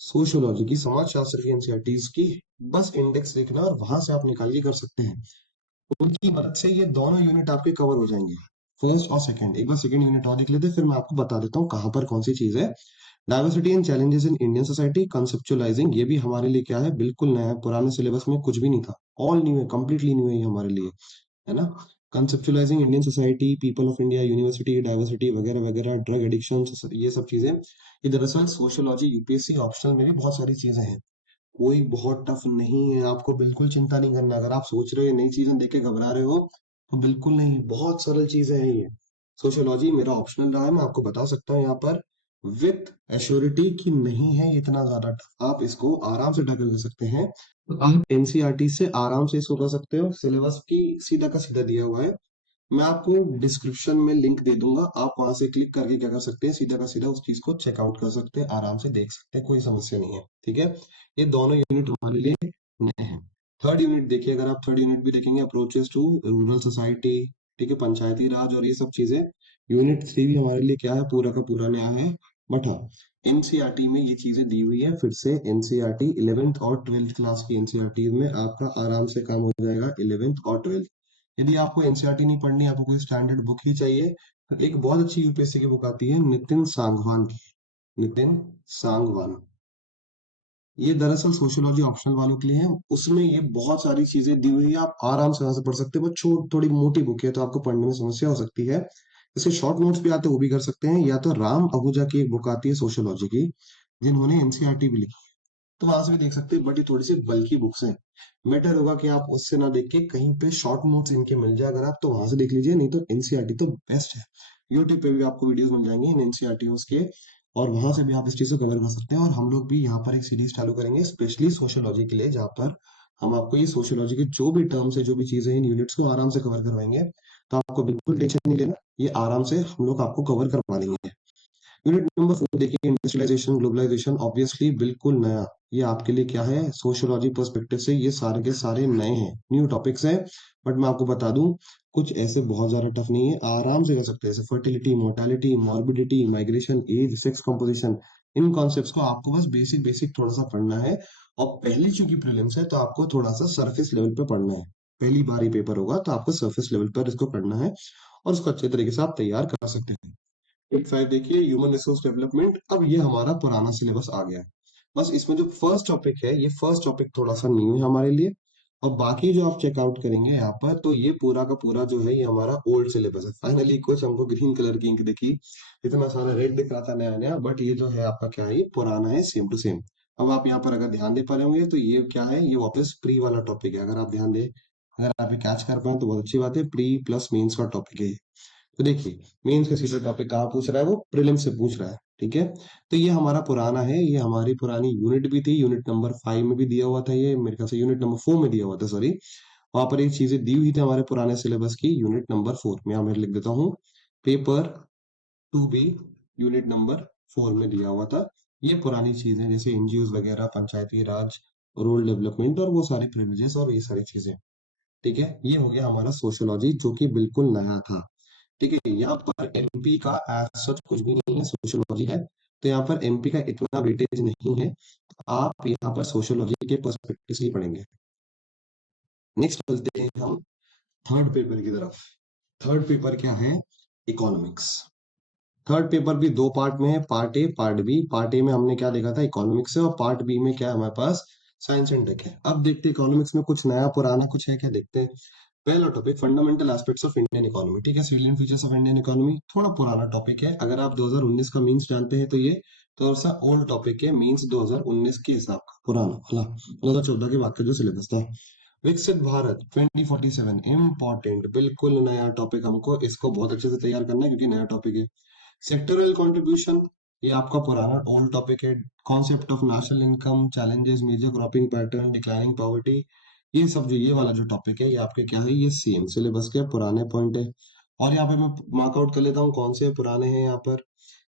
सोशियोलॉजी की, समाजशास्त्र की एनसीईआरटीज की बस इंडेक्स देखना है, और वहां से आप निकाल के कर सकते हैं। उनकी मदद से ये दोनों यूनिट आपके कवर हो जाएंगे, फर्स्ट और सेकंड। एक बार सेकंड यूनिट और देख लेते हैं, फिर मैं आपको बता देता हूँ कहाँ पर कौन सी चीज है। Diversity and challenges in Indian society conceptualising, ये भी हमारे लिए क्या है, बिल्कुल नया है, पुराने सिलेबस में कुछ भी नहीं था, ऑल न्यू है, कंप्लीटली न्यू है ये हमारे लिए, है ना। Conceptualising Indian society, people of India, university diversity वगैरह वगैरह, ड्रग एडिक्शन, ये सब चीजें, ये दरअसल सोशियोलॉजी यूपीएससी ऑप्शनल में भी बहुत सारी चीजें हैं, कोई बहुत टफ नहीं है, आपको बिल्कुल चिंता नहीं करना। अगर आप सोच रहे हो ये नई चीजें देख के घबरा रहे हो, तो बिल्कुल नहीं, बहुत सरल चीजें हैं ये। सोशियोलॉजी मेरा ऑप्शनल रहा है, मैं आपको बता सकता हूँ यहाँ पर विथ एश्योरिटी की नहीं है ये इतना ज्यादा टफ, आप इसको आराम से टैकल कर सकते हैं। तो आप एनसीईआरटी से आराम से इसको कर सकते हो, सिलेबस की सीधा का सीधा दिया हुआ है। मैं आपको डिस्क्रिप्शन में लिंक दे दूंगा, आप वहां से क्लिक करके क्या कर सकते हैं, सीधा का सीधा उस चीज को चेकआउट कर सकते हैं, आराम से देख सकते हैं, कोई समस्या नहीं है। ठीक है, ये दोनों यूनिट हमारे लिए नए हैं। थर्ड यूनिट देखिए, अगर आप थर्ड यूनिट भी देखेंगे, अप्रोचेस टू रूरल सोसाइटी, ठीक है, पंचायती राज और ये सब चीजें, यूनिट 3 भी हमारे लिए क्या है, पूरा का पूरा नया है। बट हाँ, एनसीईआरटी में ये चीजें दी हुई है, फिर से एनसीईआरटी 11th और 12th क्लास की एनसीईआरटी में आपका आराम से काम हो जाएगा, 11th और 12th। यदि आपको एनसीईआरटी नहीं पढ़नी, आपको कोई स्टैंडर्ड बुक ही चाहिए, तो एक बहुत अच्छी यूपीएससी की बुक आती है नितिन सांगवान की, नितिन सांगवान, ये दरअसल सोशियोलॉजी ऑप्शनल वालों के लिए है, उसमें ये बहुत सारी चीजें दी हुई है, आप आराम से वहां से पढ़ सकते हैं, बस थोड़ी मोटी बुक है तो आपको पढ़ने में समस्या हो सकती है। इसके शॉर्ट नोट्स भी आते हैं, वो भी कर सकते हैं, या तो राम आहूजा की एक बुक आती है सोशियोलॉजी की, जिन्होंने एनसीईआरटी भी लिखी, तो वहां से भी देख सकते हैं, बट ये थोड़ी सी बल्की बुक्स हैं। बेटर होगा कि आप उससे ना देख के कहीं पे शॉर्ट नोट्स इनके मिल जाए अगर आप, तो वहां से देख लीजिए, नहीं तो एनसीईआरटी तो बेस्ट है। यूट्यूब पे भी आपको वीडियोस मिल जाएंगे इन एनसीईआरटी के, और वहां से भी आप इस चीज को कवर कर सकते हैं। और हम लोग भी यहाँ पर एक सीरीज चालू करेंगे स्पेशली सोशियोलॉजी के लिए, जहाँ पर हम आपको ये सोशियोलॉजी के जो भी टर्म्स है, जो भी चीजें हैं, इन यूनिट्स को आराम से कवर करवाएंगे। तो आपको बिल्कुल टेंशन नहीं लेना, ये आराम से हम लोग आपको कवर करवा लेंगे। यूनिट नंबर 4 देखिए, इंडस्ट्रियलाइजेशन ग्लोबलाइजेशन, ऑब्वियसली बिल्कुल नया। ये आपके लिए क्या है, सोशियोलॉजी पर्सपेक्टिव से ये सारे के सारे नए हैं, न्यू टॉपिक्स हैं। बट मैं आपको बता दूं, कुछ ऐसे बहुत ज्यादा टफ नहीं है, आराम से कर सकते हैं, जैसे fertility, mortality, morbidity, migration, age, sex composition. इन कॉन्सेप्ट्स को आपको बस बेसिक बेसिक थोड़ा सा पढ़ना है। और पहली चूंकि प्रीलिम्स है, तो आपको थोड़ा सा सरफेस लेवल पे पढ़ना है। पहली बार ही पेपर होगा, तो आपको सरफेस लेवल पर इसको पढ़ना है, और उसको अच्छे तरीके से आप तैयार कर सकते हैं। 5 देखिए, ह्यूमन रिसोर्स डेवलपमेंट। अब ये हमारा पुराना सिलेबस आ गया है। बस इसमें जो फर्स्ट टॉपिक है, ये फर्स्ट टॉपिक थोड़ा सा न्यू है हमारे लिए। और बाकी जो आप चेकआउट करेंगे यहाँ पर, तो ये पूरा का पूरा जो है, ये हमारा ओल्ड सिलेबस है। फाइनली कुछ हमको ग्रीन कलर की इंक दिखी, इतना सारा रेड दिख रहा था नया नया, बट ये जो है आपका क्या है, ये पुराना है, सेम टू सेम। अब आप यहाँ पर अगर ध्यान दे पा रहे होंगे, तो ये क्या है, ये वापस प्री वाला टॉपिक है। अगर आप ध्यान दे, अगर आप ये कैच कर पाए तो बहुत अच्छी बात है। प्री प्लस मेंस का टॉपिक है ये। तो देखिए, मेंस का सीधा टॉपिक कहाँ पूछ रहा है, वो प्रीलिम से पूछ रहा है, ठीक है। तो ये हमारा पुराना है, ये हमारी पुरानी यूनिट भी थी, यूनिट नंबर 5 में भी दिया हुआ था, ये मेरे ख्याल से यूनिट नंबर 4 में दिया हुआ था, सॉरी। वहां पर ये चीजें दी हुई थी हमारे पुराने सिलेबस की, यूनिट नंबर 4 में। यहाँ मैं लिख देता हूँ, पेपर 2B, यूनिट नंबर 4 में दिया हुआ था। ये पुरानी चीजें, जैसे एनजीओ वगैरह, पंचायती राज, रूरल डेवलपमेंट, और वो सारी प्रिविलेजेस और ये सारी चीजें, ठीक है। ये हो गया हमारा सोशियोलॉजी, जो कि बिल्कुल नया था, ठीक है। यहाँ पर एमपी का एज सच कुछ भी नहीं है, सोशियोलॉजी है, तो यहाँ पर एमपी का इतना वेटेज नहीं है। आप यहाँ पर सोशियोलॉजी के पर्सपेक्टिव से ही पढ़ेंगे। नेक्स्ट चलते हैं हम थर्ड पेपर की तरफ। थर्ड पेपर क्या है, इकोनॉमिक्स। थर्ड पेपर भी दो पार्ट में है, part A part B. Part A में हमने क्या देखा था, इकोनॉमिक्स है, और पार्ट बी में क्या है हमारे पास, साइंस एंड टेक है। अब देखते हैं इकोनॉमिक्स में कुछ नया पुराना कुछ है क्या, देखते हैं। पहला topic, fundamental aspects of Indian economy, ठीक है, civilian features of Indian economy. थोड़ा पुराना टॉपिक है, अगर आप 2019 का मीन्स जानते हैं तो ये थोड़ा सा ओल्ड टॉपिक है, मीन्स 2019 के हिसाब का पुराना वाला, 2014 के बाद का जो सिलेबस था। विकसित भारत 2047, इम्पोर्टेंट, बिल्कुल नया टॉपिक, हमको इसको बहुत अच्छे से तैयार करना है, क्योंकि नया टॉपिक है। सेक्टरल कंट्रीब्यूशन, ये आपका पुराना ओल्ड टॉपिक है। Concept of national income, challenges, major cropping pattern, declining poverty, ये सब जो ये वाला जो टॉपिक है, ये आपके क्या है, ये सेम सिलेबस के पुराने पॉइंट है। और यहाँ पे मैं मार्कआउट कर लेता हूँ कौन से पुराने हैं यहाँ पर।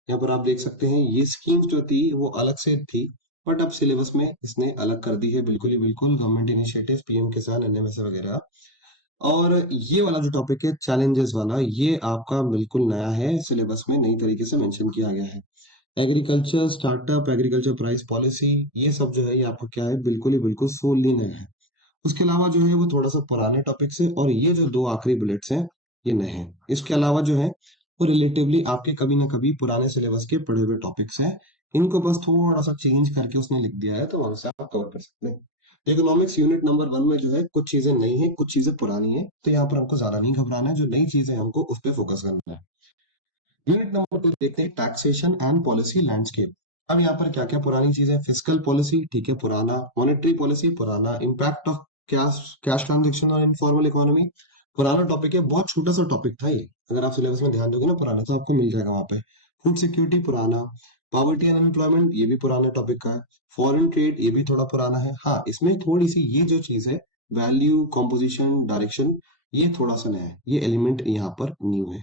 यहाँ पर आप देख सकते हैं, ये स्कीम्स जो थी वो अलग से थी, बट अब सिलेबस में इसने अलग कर दी है, बिल्कुल ही बिल्कुल, गवर्नमेंट इनिशिएटिव, पीएम किसान, एनएमएसए वगैरह। और ये वाला जो टॉपिक है, चैलेंजेस वाला, ये आपका बिल्कुल नया है, सिलेबस में नई तरीके से मेंशन किया गया है। Agriculture startup, agriculture price policy, ये सब जो है, ये आपका क्या है, बिल्कुल ही बिल्कुल सोलली नया है। उसके अलावा जो है वो थोड़ा सा पुराने टॉपिक्स है, और ये जो दो आखिरी बुलेट्स हैं, ये नए हैं। इसके अलावा जो है, वो रिलेटिवली आपके कभी ना कभी पुराने सिलेबस के पढ़े हुए टॉपिक्स हैं, इनको बस थोड़ा सा चेंज करके उसने लिख दिया है, तो वहां से आप कवर कर सकते हैं। इकोनॉमिक्स यूनिट नंबर 1 में जो है, कुछ चीजें नई हैं, कुछ चीजें पुरानी है, तो यहाँ पर हमको ज्यादा नहीं घबराना है, जो नई चीजें हैं हमको उस पर फोकस करना है। यूनिट नंबर 2 देखते हैं, टैक्सेशन एंड पॉलिसी लैंडस्केप। अब यहाँ पर क्या क्या पुरानी चीजें, फिजिकल पॉलिसी, ठीक है, पुराना, मॉनेटरी पॉलिसी पुराना, impact of cash cash transaction और इनफॉर्मल इकोनॉमी, पुराना टॉपिक है, बहुत छोटा सा टॉपिक था ये। अगर आप सिलेबस में ध्यान दोगे ना पुराना, तो आपको मिल जाएगा वहां पे। फूड सिक्योरिटी पुराना, पॉवर्टी एंड अनएम्प्लॉयमेंट, ये भी पुराने टॉपिक का है। फॉरेन ट्रेड, ये भी थोड़ा पुराना है। हाँ, इसमें थोड़ी सी ये जो चीज है, वैल्यू कॉम्पोजिशन डायरेक्शन, ये थोड़ा सा नया है, ये एलिमेंट यहाँ पर न्यू है।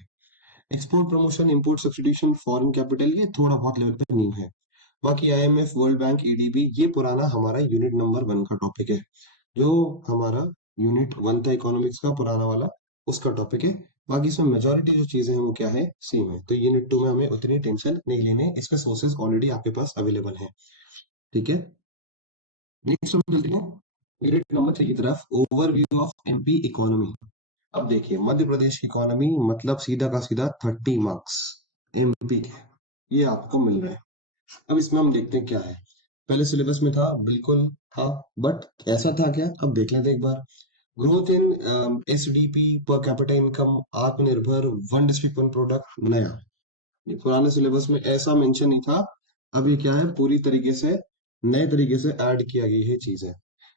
Export promotion, import substitution, foreign capital, ये थोड़ा बहुत लेवल पे न्यू है। बाकी आईएमएफ, वर्ल्ड बैंक, ईडीबी, ये पुराना हमारा यूनिट नंबर 1 का टॉपिक है। जो हमारा यूनिट 1 था इकोनॉमिक्स का पुराना वाला, उसका टॉपिक है। बाकी इसमें मेजोरिटी जो चीजें हैं वो क्या है, सेम है। तो यूनिट 2 में हमें उतनी टेंशन नहीं लेने, इसके सोर्सेज ऑलरेडी आपके पास अवेलेबल हैं, ठीक है। नेक्स्ट हम चलते हैं यूनिट नंबर 3 की तरफ, ओवरव्यू ऑफ एमपी इकोनॉमी। अब देखिए, मध्य प्रदेश की इकोनॉमी, मतलब सीधा का सीधा 30 मार्क्स एमपी के, ये आपको मिल रहे हैं। अब इसमें हम देखते हैं क्या है। पहले सिलेबस में था, बिल्कुल था, बट ऐसा था क्या, अब देख लेते हैं एक बार। Growth in SDP per capita income, आत्मनिर्भर, वन डिस्ट्रिक्ट वन प्रोडक्ट, नया। ये पुराने सिलेबस में ऐसा मेंशन नहीं था। अब ये क्या है, पूरी तरीके से नए तरीके से ऐड किया गई है चीजें।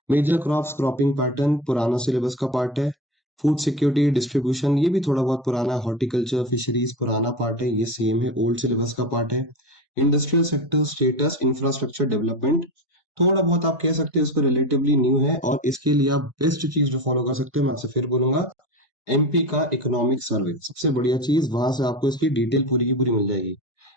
मेजर क्रॉप्स, क्रॉपिंग पैटर्न पुराना सिलेबस का पार्ट है। फूड सिक्योरिटी डिस्ट्रीब्यूशन ये भी थोड़ा बहुत पुराना है। हॉर्टिकल्चर फिशरीज पुराना पार्ट है, ये सेम है, ओल्ड सिलेबस का पार्ट है। Industrial sector status, infrastructure development थोड़ा बहुत आप कह सकते हैं उसको रिलेटिवली न्यू है, और इसके लिए आप बेस्ट चीज जो फॉलो कर सकते हो, मैं आपसे फिर बोलूंगा, एमपी का इकोनॉमिक सर्वे सबसे बढ़िया चीज, वहां से आपको इसकी डिटेल पूरी की पूरी मिल जाएगी।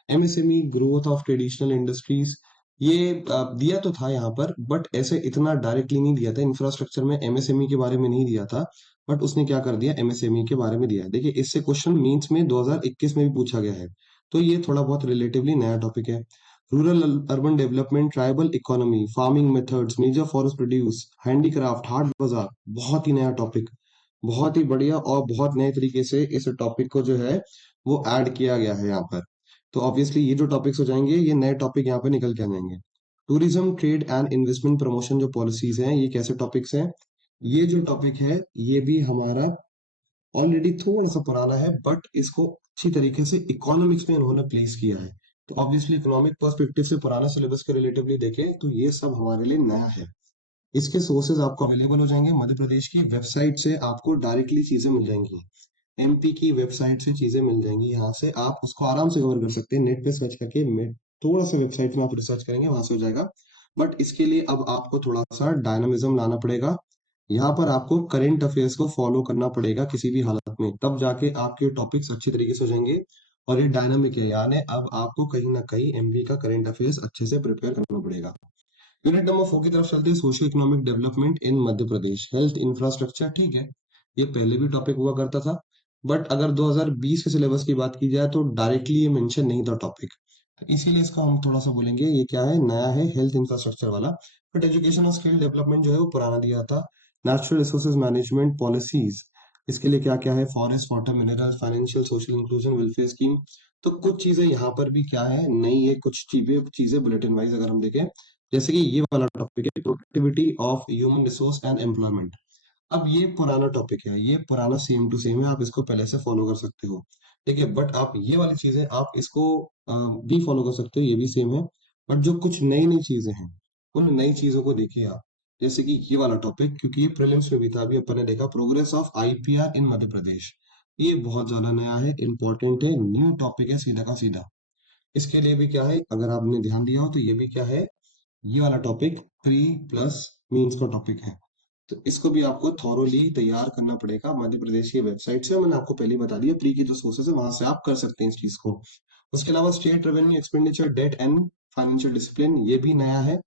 MSME, growth of traditional industries, ये दिया तो था यहाँ पर, बट ऐसे इतना डायरेक्टली नहीं दिया था। इंफ्रास्ट्रक्चर में एमएसएमई के बारे में नहीं दिया था, बट उसने क्या कर दिया, एमएसएमई के बारे में दिया है। देखिए, इससे क्वेश्चन मींस में 2021 में भी पूछा गया है, तो ये थोड़ा बहुत रिलेटिवली नया टॉपिक है। Rural urban development, tribal economy, farming methods, major forest produce, handicraft, हाट बाजार, बहुत ही नया टॉपिक, बहुत ही बढ़िया, और बहुत नए तरीके से इस टॉपिक को जो है वो ऐड किया गया है यहाँ पर। तो ऑब्वियसली ये जो टॉपिक्स हो जाएंगे, ये नए टॉपिक यहाँ पे निकल के आ जाएंगे। Tourism, trade and investment promotion जो पॉलिसीज हैं, ये कैसे टॉपिक्स हैं। ये जो टॉपिक है, ये भी हमारा ऑलरेडी थोड़ा सा पुराना है, बट इसको अच्छी तरीके से इकोनॉमिक्स में इन्होंने प्लेस किया है। तो ऑब्वियसली इकोनॉमिक पर्सपेक्टिव से पुराना सिलेबस के रिलेटिवली देखें तो ये सब हमारे लिए नया है। इसके सोर्सेज आपको अवेलेबल हो जाएंगे, मध्य प्रदेश की वेबसाइट से आपको डायरेक्टली चीजें मिल जाएंगी। एमपी की वेबसाइट से चीजें मिल जाएंगी, यहाँ से आप उसको आराम से कवर कर सकते हैं, नेट पे सर्च करके। थोड़ा सा वेबसाइट में आप रिसर्च करेंगे, वहां से हो जाएगा। बट इसके लिए अब आपको थोड़ा सा डायनामिज्म लाना पड़ेगा। यहाँ पर आपको करंट अफेयर्स को फॉलो करना पड़ेगा किसी भी हालत में, तब जाके आपके टॉपिक्स अच्छी तरीके से हो जाएंगे। और ये डायनामिक है, यानी अब आपको कहीं ना कहीं एमपी का करंट अफेयर्स अच्छे से प्रिपेयर करना पड़ेगा। यूनिट नंबर 4 की तरफ चलते हैं, socio economic development in Madhya Pradesh, health infrastructure. ठीक है, ये पहले भी टॉपिक हुआ करता था, बट अगर 2020 के सिलेबस की बात की जाए तो डायरेक्टली ये मेंशन नहीं था टॉपिक, इसीलिए इसको हम थोड़ा सा बोलेंगे ये क्या है, नया है, हेल्थ इंफ्रास्ट्रक्चर वाला। बट एजुकेशन और स्किल डेवलपमेंट जो है वो पुराना दिया था। नेचुरल रिसोर्सेज मैनेजमेंट पॉलिसीज, इसके लिए क्या क्या है, forest, water, minerals, financial social inclusion, welfare scheme. तो कुछ चीजें यहाँ पर भी क्या है, नई है, कुछ चीजें चीजें बुलेटिन वाइज अगर हम देखें, जैसे कि ये वाला टॉपिक है, productivity of human resource and employment. अब ये पुराना टॉपिक है, ये पुराना सेम टू सेम है, आप इसको पहले से फॉलो कर सकते हो। ठीक है, बट आप ये वाली चीजें आप इसको भी फॉलो कर सकते हो, ये भी सेम है। बट जो कुछ नई नई चीजें हैं, उन नई चीजों को देखिए आप। जैसे कि ये वाला टॉपिक, क्योंकि ये प्रीलिम्स में भी था, अभी अपन ने देखा, प्रोग्रेस ऑफ आईपीआर इन मध्य प्रदेश। ये बहुत ज्यादा नया है, इंपॉर्टेंट है, न्यू टॉपिक है, सीधा का सीधा। इसके लिए भी क्या है, अगर आपने ध्यान दिया हो तो ये भी क्या है, ये वाला टॉपिक प्री प्लस मींस का टॉपिक है। तो इसको भी आपको थॉरोली तैयार करना पड़ेगा मध्य प्रदेश की वेबसाइट से। मैंने आपको पहले ही बता दिया, प्री की जो सोर्सेस है वहां से आप कर सकते हैं इस चीज को। उसके अलावा state revenue expenditure, debt and financial discipline, ये भी नया है।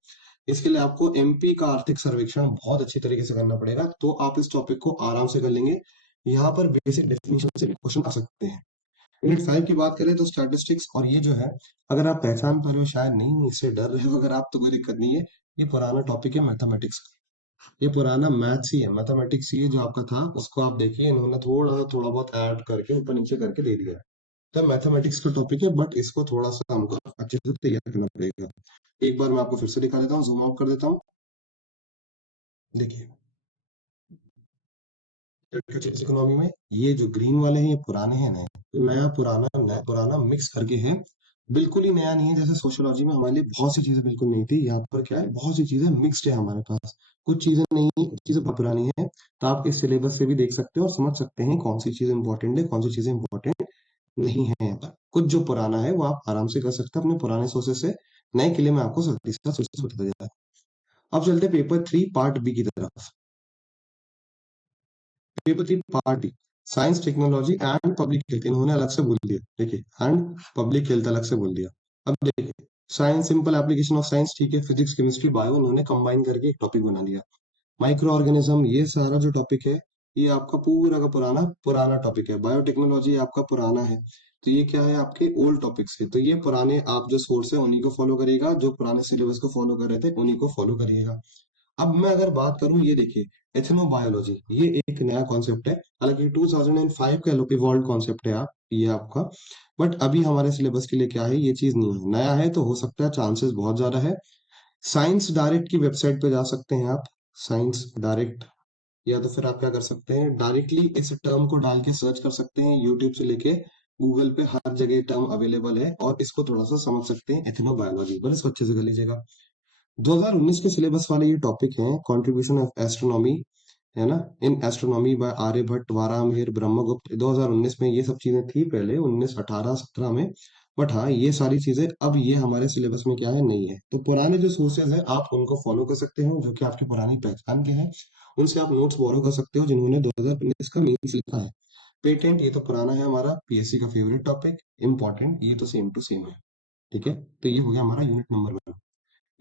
इसके लिए आपको एमपी का आर्थिक सर्वेक्षण बहुत अच्छी तरीके से करना पड़ेगा, तो आप इस टॉपिक को आराम से कर लेंगे। यहाँ पर बेसिक डेफिनेशन से क्वेश्चन आ सकते हैं। यूनिट 5 की बात करें तो स्टैटिस्टिक्स, और ये जो है, अगर आप पहचान पा रहे हो, शायद नहीं इससे डर रहे हो अगर आप, तो कोई दिक्कत नहीं है। ये पुराना टॉपिक है मैथमेटिक्स, ये पुराना मैथ्स ही है, मैथमेटिक्स ये जो आपका था उसको आप देखिए, इन्होंने थोड़ा थोड़ा बहुत ऐड करके ऊपर नीचे करके दे दिया है। तो मैथमेटिक्स का टॉपिक है, बट इसको थोड़ा सा हमको अच्छे से तैयार करना पड़ेगा। एक बार मैं आपको फिर से दिखा देता हूँ, जूम आउट कर देता हूँ। देखिए, इकोनॉमी में ये जो ग्रीन वाले हैं ये पुराने हैं, नए, तो नया पुराना, नया पुराना मिक्स करके है। बिल्कुल ही नया नहीं है, जैसे सोशियोलॉजी में हमारे लिए बहुत सी चीजें बिल्कुल नहीं थी, यहाँ पर क्या है, बहुत सी चीजें मिक्स्ड है हमारे पास। कुछ चीजें नहीं है, कुछ चीजें बहुत पुरानी है। तो आप इस सिलेबस से भी देख सकते हो और समझ सकते हैं कौन सी चीजें इंपॉर्टेंट है, कौन सी चीजें इंपॉर्टेंट नहीं है यहाँ पर। कुछ जो पुराना है वो आप आराम से कर सकते हैं अपने पुराने सोर्सेस से, नए के लिए मैं आपको सोर्सेस बता देता है। अब चलते पेपर 3 पार्ट बी की तरफ। Paper 3 part B, science, technology and public health, इन्होंने अलग से बोल दिया, देखिए, एंड पब्लिक हेल्थ अलग से बोल दिया। अब देखिए, science simple application of science, ठीक है, फिजिक्स केमिस्ट्री बायो उन्होंने कंबाइन करके एक टॉपिक बना दिया। माइक्रो ऑर्गेनिज्म, ये सारा जो टॉपिक है, ये आपका पूरा का पुराना पुराना टॉपिक है। बायोटेक्नोलॉजी आपका पुराना है, तो ये क्या है, आपके ओल्ड टॉपिक्स है। तो ये पुराने आप जो सोर्स है उन्हीं को फॉलो करेगा, जो पुराने सिलेबस को फॉलो कर रहे थे उन्हीं को फॉलो करिएगा। अब मैं अगर बात करूं, ये देखिए, एथनोबायोलॉजी, ये एक नया कॉन्सेप्ट है, हालांकि 2005 का इवॉल्व कॉन्सेप्ट है, आप ये आपका, बट अभी हमारे सिलेबस के लिए क्या है, ये चीज नहीं है, नया है, तो हो सकता है, चांसेस बहुत ज्यादा है। साइंस डायरेक्ट की वेबसाइट पे जा सकते हैं आप, साइंस डायरेक्ट, या तो फिर आप क्या कर सकते हैं, डायरेक्टली इस टर्म को डाल के सर्च कर सकते हैं, यूट्यूब से लेके गूगल पे हर जगह टर्म अवेलेबल है और इसको थोड़ा सा समझ सकते हैं, एथनोबायोलॉजी, बस इसको अच्छे से कर लीजिएगा। 2019 के सिलेबस वाले ये टॉपिक हैं, कंट्रीब्यूशन ऑफ एस्ट्रोनॉमी, है ना, in astronomy by Aryabhata, Varahamihira, Brahmagupta. 2019 में ये सब चीजें थी, पहले 19, 18, 17 में, बट हाँ ये सारी चीजें अब ये हमारे सिलेबस में क्या है, नहीं है। तो पुराने जो सोर्सेज है आप उनको फॉलो कर सकते हो, जो कि आपकी पुरानी पहचान के हैं, उनसे आप नोट्स बोरो कर सकते हो, जिन्होंने 2019 का मेंस लिखा है। पेटेंट ये तो पुराना है हमारा, पीएससी का फेवरेट टॉपिक, इंपॉर्टेंट, ये तो सेम टू सेम है। ठीक है, तो ये हो गया हमारा यूनिट नंबर 1।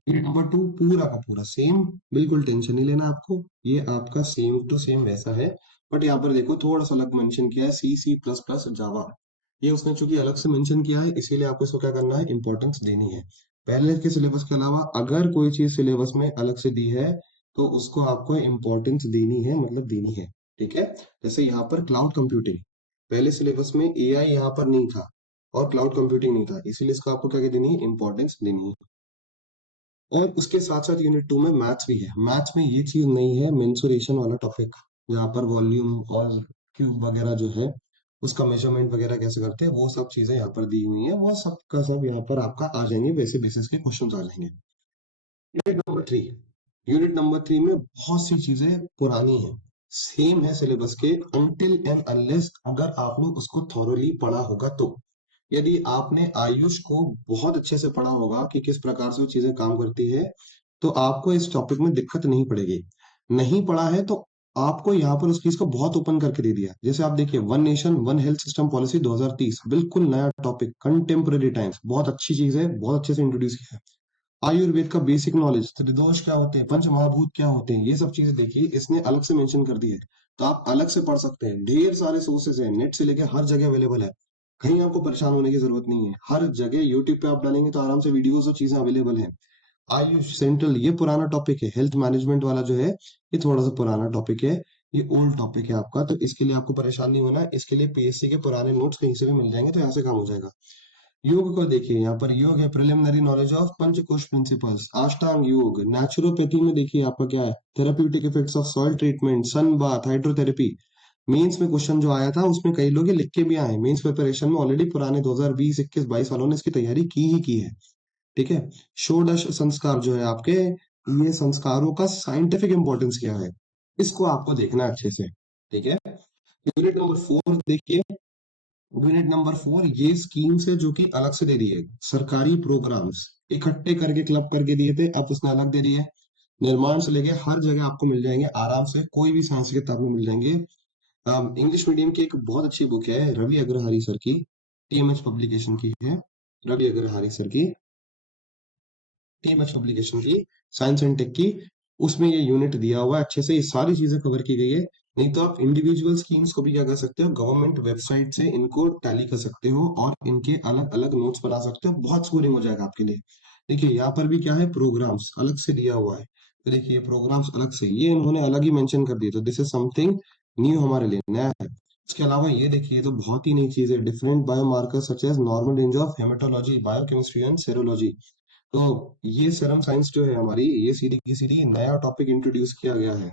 यूनिट नंबर 2 पूरा का पूरा सेम, बिल्कुल टेंशन नहीं लेना आपको, ये आपका सेम टू सेम वैसा है। बट यहाँ पर देखो थोड़ा सा अलग मेंशन किया है, सी सी प्लस प्लस जावा, ये उसने चूंकि अलग से मेंशन किया है, इसीलिए आपको इसको क्या करना है, इंपॉर्टेंस देनी है। पहले के सिलेबस के अलावा अगर कोई चीज सिलेबस में अलग से दी है तो उसको आपको इंपॉर्टेंस देनी है, मतलब देनी है। ठीक है, जैसे यहाँ पर क्लाउड कंप्यूटिंग, पहले सिलेबस में एआई यहाँ पर नहीं था और क्लाउड कंप्यूटिंग नहीं था, इसीलिए इसको आपको क्या देनी है, इंपॉर्टेंस देनी है। और उसके साथ साथ यूनिट 2 में मैथ्स भी है, मैथ्स में ये चीज नहीं है, मेंसुरेशन वाला टॉपिक, जहाँ पर वॉल्यूम और क्यूब वगैरह जो है उसका मेजरमेंट वगैरह कैसे करते हैं, वो सब चीजें यहाँ पर दी हुई हैं, वो सब का सब यहाँ पर आपका आ जाएंगे, वैसे बेसिस के क्वेश्चंस आ जाएंगे। यूनिट नंबर 3 में बहुत सी चीजें पुरानी हैं, सेम है सिलेबस के, अनटिल एंड अनलेस अगर आपने उसको थॉरोली पढ़ा होगा तो। यदि आपने आयुष को बहुत अच्छे से पढ़ा होगा कि किस प्रकार से वो चीजें काम करती है, तो आपको इस टॉपिक में दिक्कत नहीं पड़ेगी। नहीं पढ़ा है तो आपको यहाँ पर उस चीज को बहुत ओपन करके दे दिया, जैसे आप देखिए one nation one health system policy 2030, बिल्कुल नया टॉपिक, कंटेम्पररी टाइम्स, बहुत अच्छी चीज है, बहुत अच्छे से इंट्रोड्यूस किया है। आयुर्वेद का बेसिक नॉलेज, त्रिदोष क्या होते हैं, पंच महाभूत क्या होते हैं, ये सब चीजें देखिए इसने अलग से मेंशन कर दी है, तो आप अलग से पढ़ सकते हैं। ढेर सारे सोर्सेज हैं, नेट से लेके हर जगह अवेलेबल है, कहीं आपको परेशान होने की जरूरत नहीं है, हर जगह यूट्यूब पे आप डालेंगे तो आराम से वीडियोस और चीजें अवेलेबल हैं। आयुष सेंट्रल ये पुराना टॉपिक है, हेल्थ मैनेजमेंट वाला जो है ये थोड़ा सा पुराना टॉपिक है, ये ओल्ड टॉपिक है आपका, तो इसके लिए आपको परेशान नहीं होना है, इसके लिए पीएससी के पुराने नोट्स कहीं से भी मिल जाएंगे, तो यहाँ से काम हो जाएगा। योग को देखिए, यहाँ पर योग है, preliminary knowledge of panchakosha principles, Ashtanga yoga. Naturopathy में देखिए आपका क्या है, therapeutic effects of soil treatment, sun bath, hydrotherapy. Mains में क्वेश्चन जो आया था उसमें कई लोग ये लिख के भी आए, मेंस प्रिपरेशन में ऑलरेडी पुराने 2020, 21, 22 वालों ने इसकी तैयारी की ही की है। ठीक है, षोडश संस्कार जो है आपके, ये संस्कारों का साइंटिफिक इंपॉर्टेंस क्या है, इसको आपको देखना है अच्छे से। ठीक है, यूनिट नंबर 4 देखिए, यूनिट नंबर 4 ये स्कीम्स है जो कि अलग से दे दी है, सरकारी प्रोग्राम्स इकट्ठे करके क्लब करके दिए थे, अब उसने अलग दे दिए। निर्माण से लेके हर जगह आपको मिल जाएंगे आराम से, कोई भी साइंस की किताब में मिल जाएंगे। इंग्लिश मीडियम की एक बहुत अच्छी बुक है रवि अग्रहारी सर की, टीएमएच पब्लिकेशन की है, रवि अग्रहारी सर की, टीएमएच पब्लिकेशन की, साइंस एंड टेक की, उसमें ये यूनिट दिया हुआ है अच्छे से, ये सारी चीजें कवर की गई है। नहीं तो आप इंडिविजुअल स्कीम्स को भी क्या कर सकते हो, गवर्नमेंट वेबसाइट से इनको टैली कर सकते हो और इनके अलग अलग नोट्स बना सकते हो, बहुत स्कोरिंग हो जाएगा आपके लिए। देखिए यहाँ पर भी क्या है, प्रोग्राम्स अलग से दिया हुआ है, तो देखिए प्रोग्राम्स अलग से ये इन्होंने अलग ही मेंशन कर दिए, तो दिस इज समथिंग न्यू, हमारे लिए नया है। इसके अलावा ये देखिए, ये तो बहुत ही नई चीज है, different biomarker such as normal range of haematology, biochemistry and serology. तो ये सेरम साइंस जो है हमारी, ये सीधी की सीधी नया टॉपिक इंट्रोड्यूस किया गया है,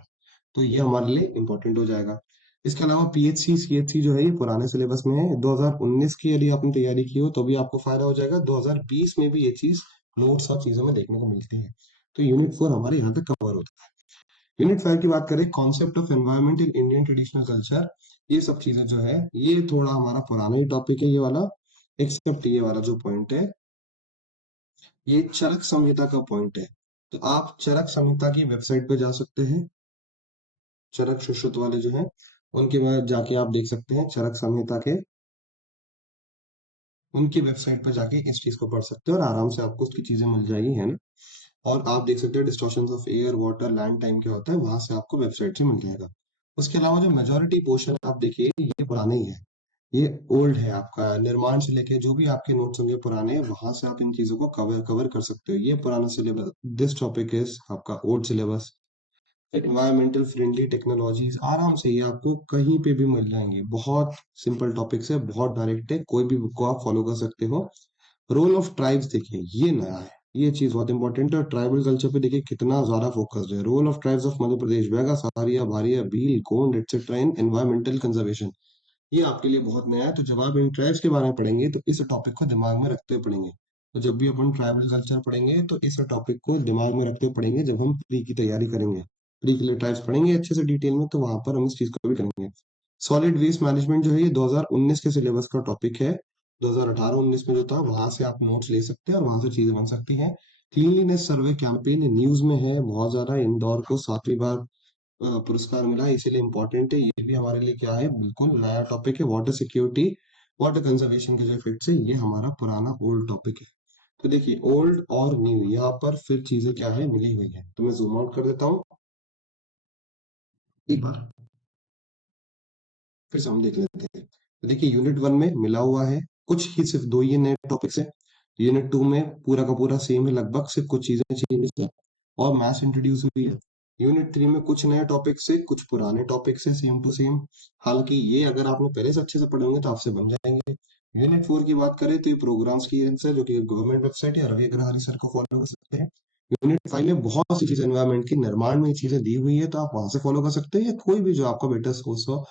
तो ये हमारे लिए इंपॉर्टेंट हो जाएगा। इसके अलावा पीएचसी सीएचसी जो है ये पुराने सिलेबस में है, 2019 की यदि आपने तैयारी की हो तो भी आपको फायदा हो जाएगा, 2020 में भी ये चीज नोट्स और चीजों में देखने को मिलती है। तो यूनिट 4 हमारे यहाँ तक कवर होता है। यूनिट 5 की बात करें, concept of environment in Indian traditional culture, ये सब चीजें जो है ये थोड़ा हमारा पुराना ही टॉपिक है ये वाला, एक्सेप्ट ये वाला जो पॉइंट है, ये चरक संहिता का पॉइंट है। तो आप चरक संहिता की वेबसाइट पे जा सकते हैं, चरक सुश्रुत वाले जो हैं उनके में जाके आप देख सकते हैं, चरक संहिता के उनकी वेबसाइट पर जाके इस चीज को पढ़ सकते हैं और आराम से आपको उसकी चीजें मिल जाएगी, है ना। और आप देख सकते हैं distortions of air water land time क्या होता है, वहां से आपको वेबसाइट से मिल जाएगा। उसके अलावा जो मेजोरिटी पोर्शन आप देखिए ये पुराना ही है, ये ओल्ड है आपका, निर्माण से लेके जो भी आपके नोट्स होंगे पुराने, वहां से आप इन चीजों को कवर कवर कर सकते हो, ये पुराना सिलेबस, दिस टॉपिक इज आपका old syllabus. Environmental friendly technologies आराम से ये आपको कहीं पे भी मिल जाएंगे, बहुत सिंपल टॉपिक्स है, बहुत डायरेक्ट है, कोई भी बुक को आप फॉलो कर सकते हो। रोल ऑफ ट्राइब्स देखिए ये नया है, ये चीज बहुत इंपॉर्टेंट है। ट्राइबल कल्चर पे देखिए कितना ज्यादा फोकस्ड है। Role of tribes of Madhya Pradesh, Baiga, Sahariya, Bharia, Bhil, Gond etcetera in environmental conservation. ये आपके लिए बहुत नया है, तो जब आप इन ट्राइब्स के बारे में पढ़ेंगे तो इस टॉपिक को दिमाग में रखते हुए पढ़ेंगे। तो जब भी अपन ट्राइबल कल्चर पढ़ेंगे तो इस टॉपिक को दिमाग में रखते हुए पढ़ेंगे। जब हम प्री की तैयारी करेंगे, प्री के लिए ट्राइब्स पढ़ेंगे अच्छे से डिटेल में, तो वहां पर हम इस चीज को भी करेंगे। सॉलिड वेस्ट मैनेजमेंट जो है ये 2019 के सिलेबस का टॉपिक है। 2018-19 में जो था वहां से आप नोट्स ले सकते हैं और वहां से चीजें बन सकती हैं। क्लीनलीनेस सर्वे कैंपेन न्यूज में है बहुत ज्यादा। इंदौर को 7वीं बार पुरस्कार मिला है, इसीलिए इम्पोर्टेंट है। ये भी हमारे लिए क्या है, बिल्कुल नया टॉपिक है। वाटर सिक्योरिटी, वाटर कंजर्वेशन के जो इफेक्ट्स है, ये हमारा पुराना ओल्ड टॉपिक है। तो देखिए ओल्ड और न्यू यहाँ पर फिर चीजें क्या है, मिली हुई है। तो मैं जूम आउट कर देता हूँ एक बार, फिर से हम देख लेते हैं। तो देखिए यूनिट 1 में मिला हुआ है, कुछ ही सिर्फ दो ही नए टॉपिक्स है। यूनिट 2 में पूरा का पूरा सेम है लगभग, सिर्फ कुछ चीजें चेंज है और मैथ्स इंट्रोड्यूस हुई है। यूनिट 3 में कुछ नए टॉपिक से कुछ पुराने टॉपिक से सेम टू सेम। हालांकि ये अगर आपने पहले से अच्छे से पढ़े होंगे तो आपसे बन जाएंगे। यूनिट 4 की बात करें तो ये प्रोग्राम्स की है जो कि गवर्नमेंट वेबसाइट है, रवि अग्रवाल सर को फॉलो कर सकते हैं। यूनिट 5 में बहुत सी चीजें एनवायरमेंट की निर्माण में ये चीजें दी हुई है, तो आप वहां से फॉलो कर सकते हैं, या कोई भी जो आपका बेटर सोर्स हो।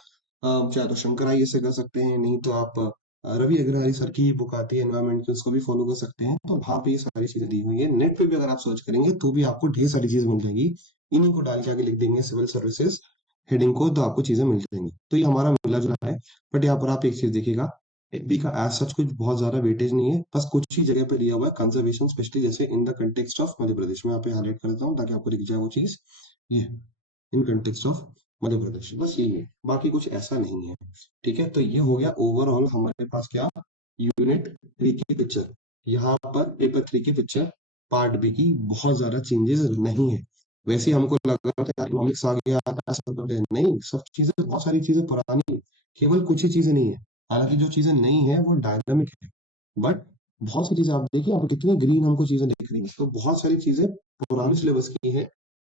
चाहे तो शंकर आइए से कर सकते हैं, नहीं तो आप रवि अग्रवाल सर की बुक आती है एनवायरमेंट की, उसको भी फॉलो कर सकते हैं। तो वहाँ पे ये सारी चीजें दी हुई है। नेट पे भी अगर आप सर्च करेंगे तो भी आपको ढेर सारी चीजें मिल जाएंगी। इन्हीं को डाल के आगे लिख देंगे सिविल सर्विसेज हेडिंग को, तो आपको चीजें मिल जाएंगी। तो ये हमारा मिला जुला है। बट यहाँ पर आप एक चीज देखिएगा, एपी का एज सच कुछ बहुत ज्यादा वेटेज नहीं है, बस कुछ ही जगह पे दिया हुआ है कंजर्वेशन, स्पेशली जैसे in the context of Madhya प्रदेश में। यहाँ पे हाईलाइट कर देता हूँ ताकि आपको दिख जाए वो चीज। ये इन कंटेक्स्ट ऑफ मध्य प्रदेश, बस यही है, बाकी कुछ ऐसा नहीं है। ठीक है, तो ये हो गया ओवरऑल हमारे पास क्या, यूनिट 3 की पिक्चर। यहाँ पर पेपर 3 की पिक्चर पार्ट बी की बहुत ज्यादा चेंजेस नहीं है। वैसे ही हमको लग रहा था इकोनॉमिक्स आ गया ऐसा कर रहे हैं, नहीं, सब चीजें, बहुत सारी चीजें पुरानी है, केवल कुछ ही चीजें नहीं है। हालांकि जो चीजें नई है वो डायनामिक है, बट बहुत सी चीजें आप देखिए, आप कितनी ग्रीन हमको चीजें दिख रही है, तो बहुत सारी चीजें पुराने सिलेबस की है।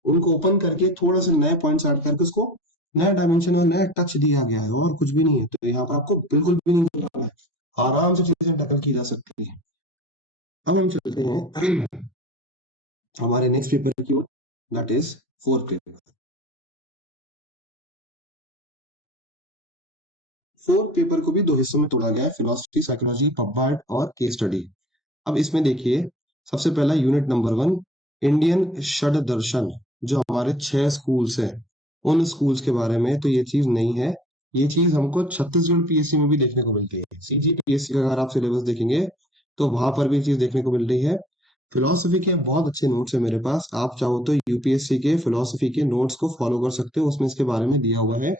उनको ओपन करके थोड़ा सा नए पॉइंट्स ऐड करके उसको नया डायमेंशन और नया टच दिया गया है, और कुछ भी नहीं है। तो यहाँ पर आपको बिल्कुल भी नहीं घबराना है, आराम से चीजें टैकल की जा सकती है। अब हम चलते हैं हमारे नेक्स्ट पेपर की ओर, that is fourth paper. Fourth paper को भी दो हिस्सों में तोड़ा गया है, फिलोसफी, साइकोलॉजी, पब और केस स्टडी। अब इसमें देखिए, सबसे पहला यूनिट नंबर 1, इंडियन षड दर्शन, जो हमारे 6 स्कूल्स हैं, उन स्कूल्स के बारे में। तो ये चीज नहीं है, ये चीज हमको छत्तीसगढ़ पीएससी में भी देखने को मिलती है। सीजी पीएससी का अगर आप सिलेबस देखेंगे तो वहां पर भी चीज देखने को मिल रही है। फिलोसफी के बहुत अच्छे नोट्स है मेरे पास, आप चाहो तो यूपीएससी के फिलोसफी के नोट्स को फॉलो कर सकते हो, उसमें इसके बारे में दिया हुआ है।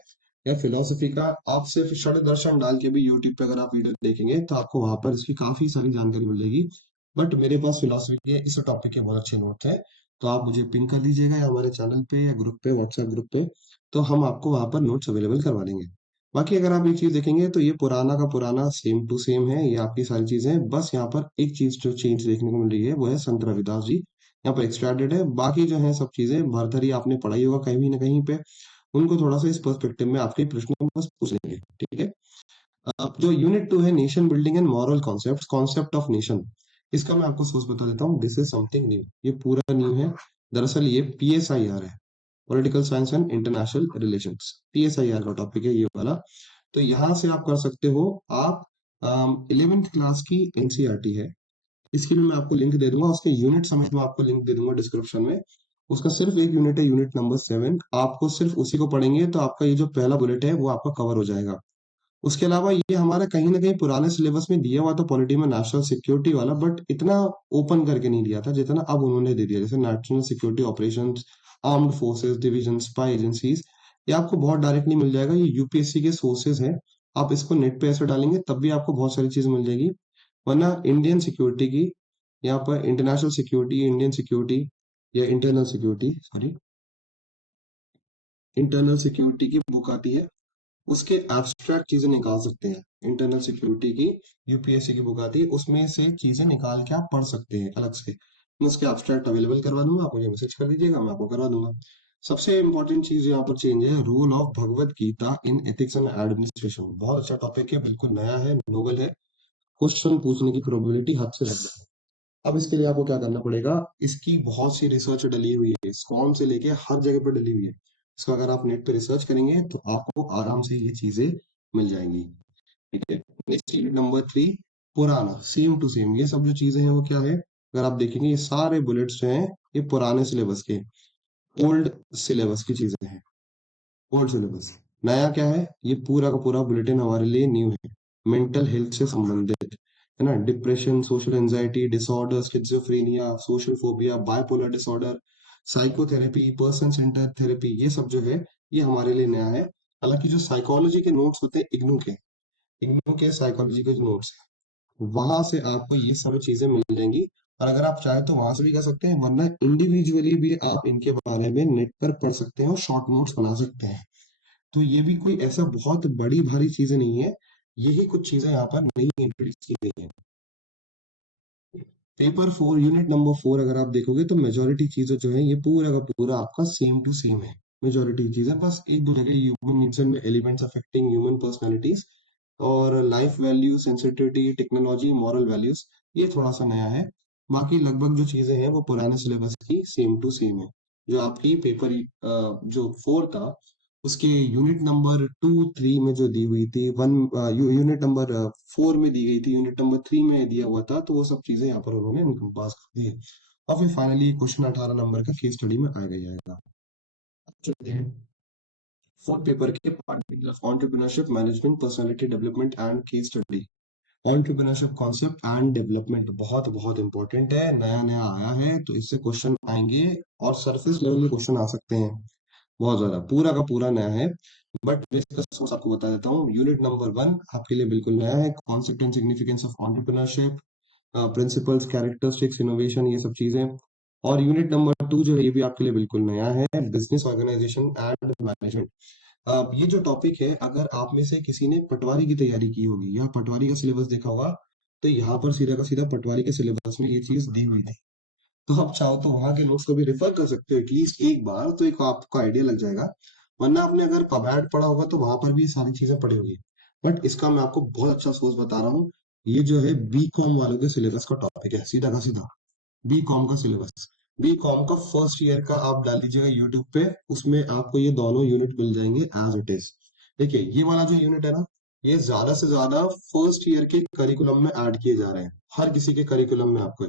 या फिलोसफी का आप सिर्फ षड दर्शन डाल के भी यूट्यूब पे अगर आप वीडियो देखेंगे तो आपको वहां पर इसकी काफी सारी जानकारी मिल जाएगी। बट मेरे पास फिलोसफी के इस टॉपिक के बहुत अच्छे नोट्स हैं, तो आप मुझे पिन कर दीजिएगा, या हमारे चैनल पे या ग्रुप पे, व्हाट्सएप ग्रुप पे, तो हम आपको वहां पर नोट्स अवेलेबल करवा देंगे। बाकी अगर आप एक चीज देखेंगे तो ये पुराना का पुराना सेम टू सेम है, ये आपकी सारी चीजें। बस यहाँ पर एक चीज जो चेंज देखने को मिल रही है वो है संत रविदास जी यहाँ पर एक्स्ट्रा एडेड है। बाकी जो है सब चीजें भरथरी आपने पढ़ाई होगा कहीं ना कहीं पे, उनको थोड़ा सा इस पर्सपेक्टिव में आपके प्रश्न बस पूछ लेंगे। ठीक है, अब जो यूनिट 2 है, nation building and moral concept, concept of nation, इसका मैं आपको सोच बता देता हूँ। दिस इज समथिंग न्यू, ये पूरा न्यू है। दरअसल ये पीएसआईआर है, political science and international relations, PSIR का टॉपिक है ये वाला। तो यहाँ से आप कर सकते हो, आप 11th क्लास की एनसीईआरटी है, इसकी भी मैं आपको लिंक दे दूंगा, उसके यूनिट समेत मैं आपको लिंक दे दूंगा डिस्क्रिप्शन में। उसका सिर्फ एक यूनिट है, यूनिट नंबर 7, आपको सिर्फ उसी को पढ़ेंगे तो आपका ये जो पहला बुलेट है वो आपका कवर हो जाएगा। उसके अलावा ये हमारा कहीं ना कहीं पुराने सिलेबस में दिया हुआ था पॉलिटी में, नेशनल सिक्योरिटी वाला, बट इतना ओपन करके नहीं दिया था जितना अब उन्होंने दे दिया। जैसे national security operations, armed forces, division, spy agencies, ये आपको बहुत डायरेक्टली मिल जाएगा। ये यूपीएससी के सोर्सेज हैं, आप इसको नेट पे ऐसे डालेंगे तब भी आपको बहुत सारी चीज मिल जाएगी। वरना इंडियन सिक्योरिटी की, यहाँ पर इंटरनेशनल सिक्योरिटी, इंडियन सिक्योरिटी या internal security, sorry, internal security की बुक आती है, उसके एब्स्ट्रैक्ट चीजें निकाल सकते हैं। इंटरनल सिक्योरिटी की यूपीएससी की बुक आती है, उसमें से चीजें निकाल के आप पढ़ सकते हैं अलग से। मैं उसके एब्स्ट्रैक्ट अवेलेबल करवा दूंगा, आप मुझे मैसेज कर दीजिएगा, मैं आपको करवा दूंगा। सबसे इंपॉर्टेंट चीज यहाँ पर चेंज है, role of Bhagavad Gita in ethics and administration. बहुत अच्छा टॉपिक है, बिल्कुल नया है, नोवेल है, क्वेश्चन पूछने की प्रोबेबिलिटी हद से ज्यादा है। अब इसके लिए आपको क्या करना पड़ेगा, इसकी बहुत सी रिसर्च डली हुई है, स्कॉम से लेके हर जगह पर डली हुई है। इसका अगर आप नेट पे रिसर्च करेंगे तो आपको आराम से ये चीजें मिल जाएंगी। ठीक है। नेक्स्ट नंबर 3, पुराना, सेम टू सेम। ये सब जो चीजें हैं वो क्या है, अगर आप देखेंगे ये सारे बुलेट्स जो हैं ये पुराने सिलेबस के, ओल्ड सिलेबस की चीजें हैं। Old syllabus. नया क्या है, ये पूरा का पूरा बुलेटिन हमारे लिए न्यू है। मेंटल हेल्थ से संबंधित है ना, depression, social anxiety disorder, schizophrenia, social phobia, bipolar disorder, psychotherapy, person centre therapy, ये सब जो है ये हमारे लिए नया है। हालांकि जो साइकोलॉजी के नोट्स होते हैं इग्नू के साइकोलॉजी के जो नोट्स है वहां से आपको ये सारी चीजें मिल जाएंगी। और अगर आप चाहें तो वहां से भी कर सकते हैं, वरना इंडिविजुअली भी आप इनके बारे में नेट पर पढ़ सकते हैं और शॉर्ट नोट्स बना सकते हैं। तो ये भी कोई ऐसा बहुत बड़ी भारी चीजें नहीं है, यही कुछ चीजें यहाँ पर नई इंट्रोड्यूस की गई हैं। पेपर 4 यूनिट नंबर 4 अगर आप देखोगे तो मेजोरिटी चीजें जो है ये पूरा का पूरा आपका सेम टू सेम है। मेजोरिटी चीजें बस एक दो जगह human needs and elements affecting human personalities और life value, sensitivity, technology, moral values, ये थोड़ा सा नया है। बाकी लगभग जो चीजें हैं वो पुराने सिलेबस की सेम टू सेम है। जो आपकी पेपर जो 4 था उसके यूनिट नंबर 2 3 में जो दी हुई थी, यूनिट नंबर 4 में दी गई थी, यूनिट नंबर 3 में दिया हुआ था, तो वो सब चीजें यहाँ पर उन्होंने पास कर दी है। और फिर फाइनली क्वेश्चन 18 नंबर का केस स्टडी में आएगा जाएगा। चलते हैं फोर्थ पेपर के part, entrepreneurship, management, personality development and case study. Entrepreneurship concept and development बहुत बहुत इंपॉर्टेंट है, नया नया आया है तो इससे क्वेश्चन आएंगे और सरफेस लेवल के क्वेश्चन आ सकते हैं। बहुत ज्यादा पूरा का पूरा नया है, बट मैं इसका सोर्स आपको बता देता हूँ। यूनिट नंबर 1 आपके लिए बिल्कुल नया है, concept and significance of entrepreneurship, principles, characteristics, innovation, ये सब चीजें। और यूनिट नंबर 2 जो है ये भी आपके लिए बिल्कुल नया है, बिजनेस ऑर्गेनाइजेशन एंड मैनेजमेंट। ये जो टॉपिक है, अगर आप में से किसी ने पटवारी की तैयारी की होगी या पटवारी का सिलेबस देखा होगा, तो यहाँ पर सीधा का सीधा पटवारी के सिलेबस में ये चीज दी हुई थी। तो आप चाहो तो वहां के नोट्स को भी रेफर कर सकते हो एटलीस्ट एक बार, तो एक आपको आइडिया लग जाएगा। वरना आपने अगर पबैड पढ़ा होगा तो वहां पर भी ये सारी चीजें पड़ी होगी। बट इसका मैं आपको बहुत अच्छा सोर्स बता रहा हूँ। ये जो है बी कॉम वालों के सिलेबस का टॉपिक है, सीधा का सीधा बी कॉम का सिलेबस। बी कॉम का फर्स्ट ईयर का आप डाल लीजिएगा यूट्यूब पे, उसमें आपको ये दोनों यूनिट मिल जाएंगे एज इट इज। देखिए ये वाला जो यूनिट है ना, ये ज्यादा से ज्यादा फर्स्ट ईयर के करिकुलम में ऐड किए जा रहे हैं, हर किसी के करिकुलम में आपको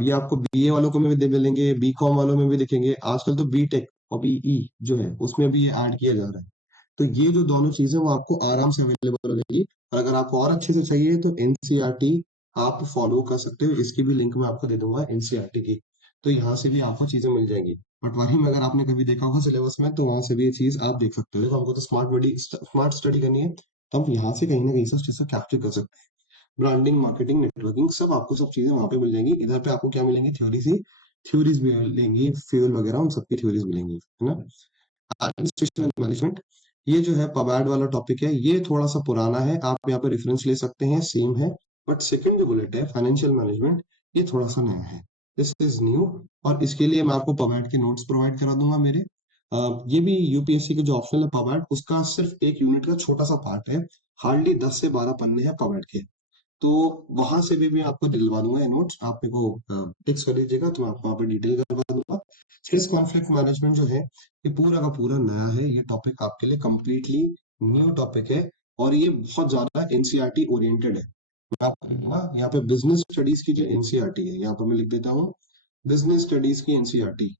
ये आपको बीए वालों को में भी मिलेंगे, बी कॉम वालों में भी दिखेंगे, आजकल तो बी टेक और बीई जो है उसमें भी ये ऐड किया जा रहा है। तो ये जो दोनों चीजें वो आपको आराम से अवेलेबल हो जाएगी। और अगर आपको और अच्छे से चाहिए तो एनसीईआरटी आप फॉलो कर सकते हो, इसकी भी लिंक मैं आपको दे दूंगा एनसीईआरटी की। तो यहाँ से भी आपको चीजें मिल जाएंगी। पटवारी में अगर आपने कभी देखा होगा सिलेबस में तो वहां से भी ये चीज आप देख सकते हो। देखो हमको तो स्मार्ट स्टडी करनी है, तो हम यहाँ से कहीं ना कहीं से चीज को कैप्चर कर सकते हैं। ब्रांडिंग, मार्केटिंग, नेटवर्किंग, सब आपको सब चीजें वहां पे मिल जाएंगी। इधर पे आपको क्या मिलेंगी, थ्योरीज ही थ्योरीज भी मिलेंगी, फ्यूल वगैरह उन सबकी थ्योरीज मिलेंगी, है ना। एडमिनिस्ट्रेशन एंड मैनेजमेंट, ये जो है पबैड वाला टॉपिक है, ये थोड़ा सा पुराना है, आप यहाँ पे रेफरेंस ले सकते हैं, सेम है। बट सेकंड जो बुलेट है फाइनेंशियल मैनेजमेंट, ये थोड़ा सा नया है, दिस इज न्यू। और इसके लिए मैं आपको पबैड के नोट्स प्रोवाइड करा दूंगा मेरे। ये भी यूपीएससी के जो ऑप्शनल है पबैड, उसका सिर्फ एक यूनिट का छोटा सा पार्ट है, हार्डली 10 से 12 पन्ने हैं पबैड के। तो वहां से भी मैं आपको दिलवा दूंगा ये नोट्स, आप मेरे को टिक्स कर लीजिएगा तो मैं आपको वहाँ पे डिटेल करवा दूंगा। स्ट्रेस कॉन्फ्लिक्ट मैनेजमेंट जो है ये पूरा का पूरा नया है, ये टॉपिक आपके लिए कंप्लीटली न्यू टॉपिक है। और ये बहुत ज्यादा एनसीईआरटी ओरिएंटेड है। मैं आपको दूंगा यहाँ पे बिजनेस स्टडीज की जो एनसीईआरटी है, यहाँ पर मैं लिख देता हूँ, बिजनेस स्टडीज की एनसीईआरटी,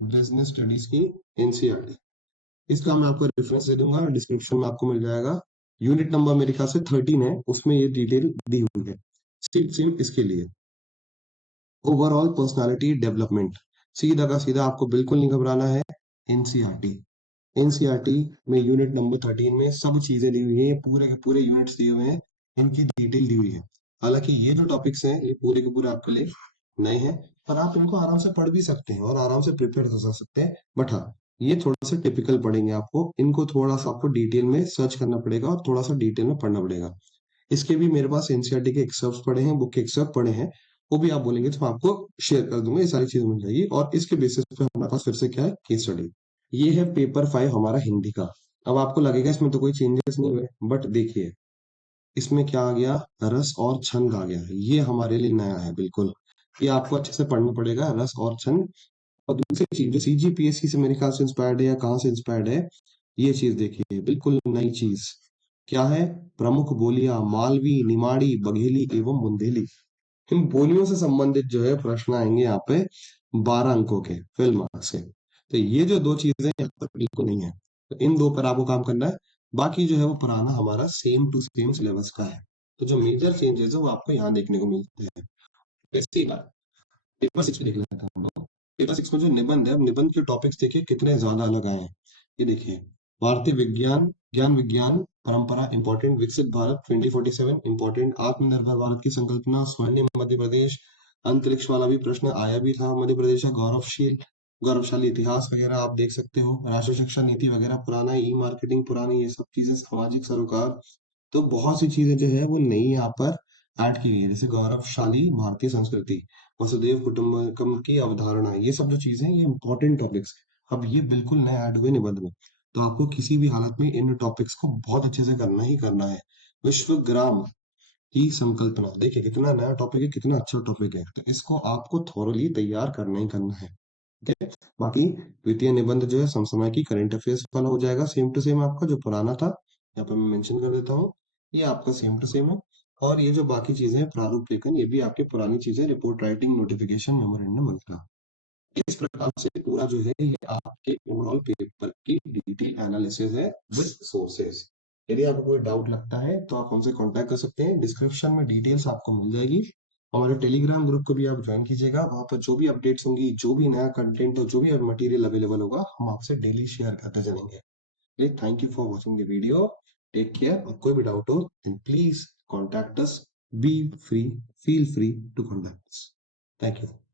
बिजनेस स्टडीज की एनसीईआरटी। इसका मैं आपको रेफरेंस दे दूंगा, डिस्क्रिप्शन में आपको मिल जाएगा। यूनिट नंबर मेरे ख्याल से 13 है, उसमें ये डिटेल दी हुई है। सेम सेम इसके लिए ओवरऑल पर्सनालिटी डेवलपमेंट, सीधा का सीधा आपको बिल्कुल नहीं घबराना है। एनसीईआरटी, एनसीईआरटी में यूनिट नंबर 13 में सब चीजें दी हुई है, ये पूरे के पूरे यूनिट्स दिए हुए हैं, इनकी डिटेल दी हुई है। हालांकि ये जो टॉपिक्स हैं ये पूरे के पूरे आपके लिए नए हैं, पर आप इनको आराम से पढ़ भी सकते हैं और आराम से प्रिपेयर कर सकते हैं। बट हाँ, ये थोड़ा सा टिपिकल पढ़ेंगे आपको, इनको थोड़ा सा आपको डिटेल में सर्च करना पड़ेगा और थोड़ा सा डिटेल में पढ़ना पड़ेगा। इसके भी मेरे पास एनसीईआरटी के एक्सर्प्ट पड़े हैं, बुक के एक्सर्प्ट पड़े हैं, वो भी आप बोलेंगे तो मैं आपको शेयर कर दूंगा, ये सारी चीजें मिल जाएगी। और इसके बेसिस पे हमारे पास फिर से क्या है, केस स्टडी। ये है पेपर 5 हमारा हिंदी का। अब आपको लगेगा इसमें तो कोई चेंजेस नहीं हुए, बट देखिए इसमें क्या आ गया, रस और छंद आ गया। ये हमारे लिए नया है बिल्कुल, ये आपको अच्छे से पढ़ना पड़ेगा, रस और छंद। और दूसरी चीज जो सीजीपीएससी से मेरे ख्याल से इंस्पायर्ड है या कहाँ से इंस्पायर्ड है, ये चीज देखिए, बिल्कुल नई चीज क्या है, प्रमुख बोलियां मालवी, निमाड़ी, बघेली एवं बुंदेली। इन बोलियों से संबंधित जो है प्रश्न आएंगे यहाँ पे 12 अंकों के फिल मार्क से। तो ये जो दो चीजें यहाँ पर बिल्कुल नहीं है, तो इन दो पर आपको काम करना है। बाकी जो है वो पुराना हमारा सेम टू सेम सिलेबस का है। तो जो मेजर चेंजेस है वो आपको यहाँ देखने को मिलते हैं। ऐसी बात पेपर 6 देख लेते हैं हम लोग। पेपर 6 में जो निबंध है, अब निबंध के टॉपिक्स देखिए कितने ज्यादा अलग आए हैं। ये देखिए, भारतीय विज्ञान, ज्ञान विज्ञान परंपरा इंपॉर्टेंट, विकसित भारत 2047 इंपॉर्टेंट, आत्मनिर्भर भारत की संकल्पना, स्वर्णिम मध्य प्रदेश, अंतरिक्ष वाला भी प्रश्न आया भी था, मध्य प्रदेश का गौरवशाली इतिहास वगैरह आप देख सकते हो, राष्ट्रीय शिक्षा नीति वगैरह पुराना, ई मार्केटिंग पुरानी, ये सब चीजें, सामाजिक सरोकार। तो बहुत सी चीजें जो है वो नई यहाँ पर ऐड की गई है, जैसे गौरवशाली भारतीय संस्कृति, वसुदेव कुटुंबकम की अवधारणा, ये सब जो चीजें हैं, ये इंपॉर्टेंट टॉपिक्स। अब ये बिल्कुल नए ऐड हुए निबंध में, तो आपको किसी भी हालत में इन टॉपिक्स को बहुत अच्छे से करना ही करना है। विश्वग्राम की संकल्पना, देखिए कितना नया टॉपिक है, कितना अच्छा टॉपिक है, तो इसको आपको थॉरली तैयार करना ही करना है। ठीक है। बाकी द्वितीय निबंध जो है समसामयिकी करंट अफेयर्स वाला हो जाएगा, सेम टू सेम आपका जो पुराना था, यहाँ पर मैं मेंशन कर देता हूँ, ये आपका सेम टू सेम है। और ये जो बाकी चीजें हैं, प्रारूप लेखन, ये भी आपकी पुरानी चीजें, रिपोर्ट राइटिंग, नोटिफिकेशन, मेमोरेंडम वगैरह। इस प्रकार से पूरा जो है ये आपके ओवरऑल पेपर की डिटेल एनालिसिस है विद सोर्सेज। यदि आपको कोई डाउट लगता है तो आप हमसे कांटेक्ट कर सकते हैं, डिस्क्रिप्शन में डिटेल्स आपको मिल जाएगी। हमारे टेलीग्राम ग्रुप को भी आप ज्वाइन कीजिएगा, वहां पर जो भी अपडेट्स होंगी, जो भी नया कंटेंट और जो भी मटेरियल अवेलेबल होगा, हम आपसे डेली शेयर करते चलेंगे। Thank you for watching the video, take care, और कोई भी डाउट हो please contact us, be free, feel free to contact us. Thank you.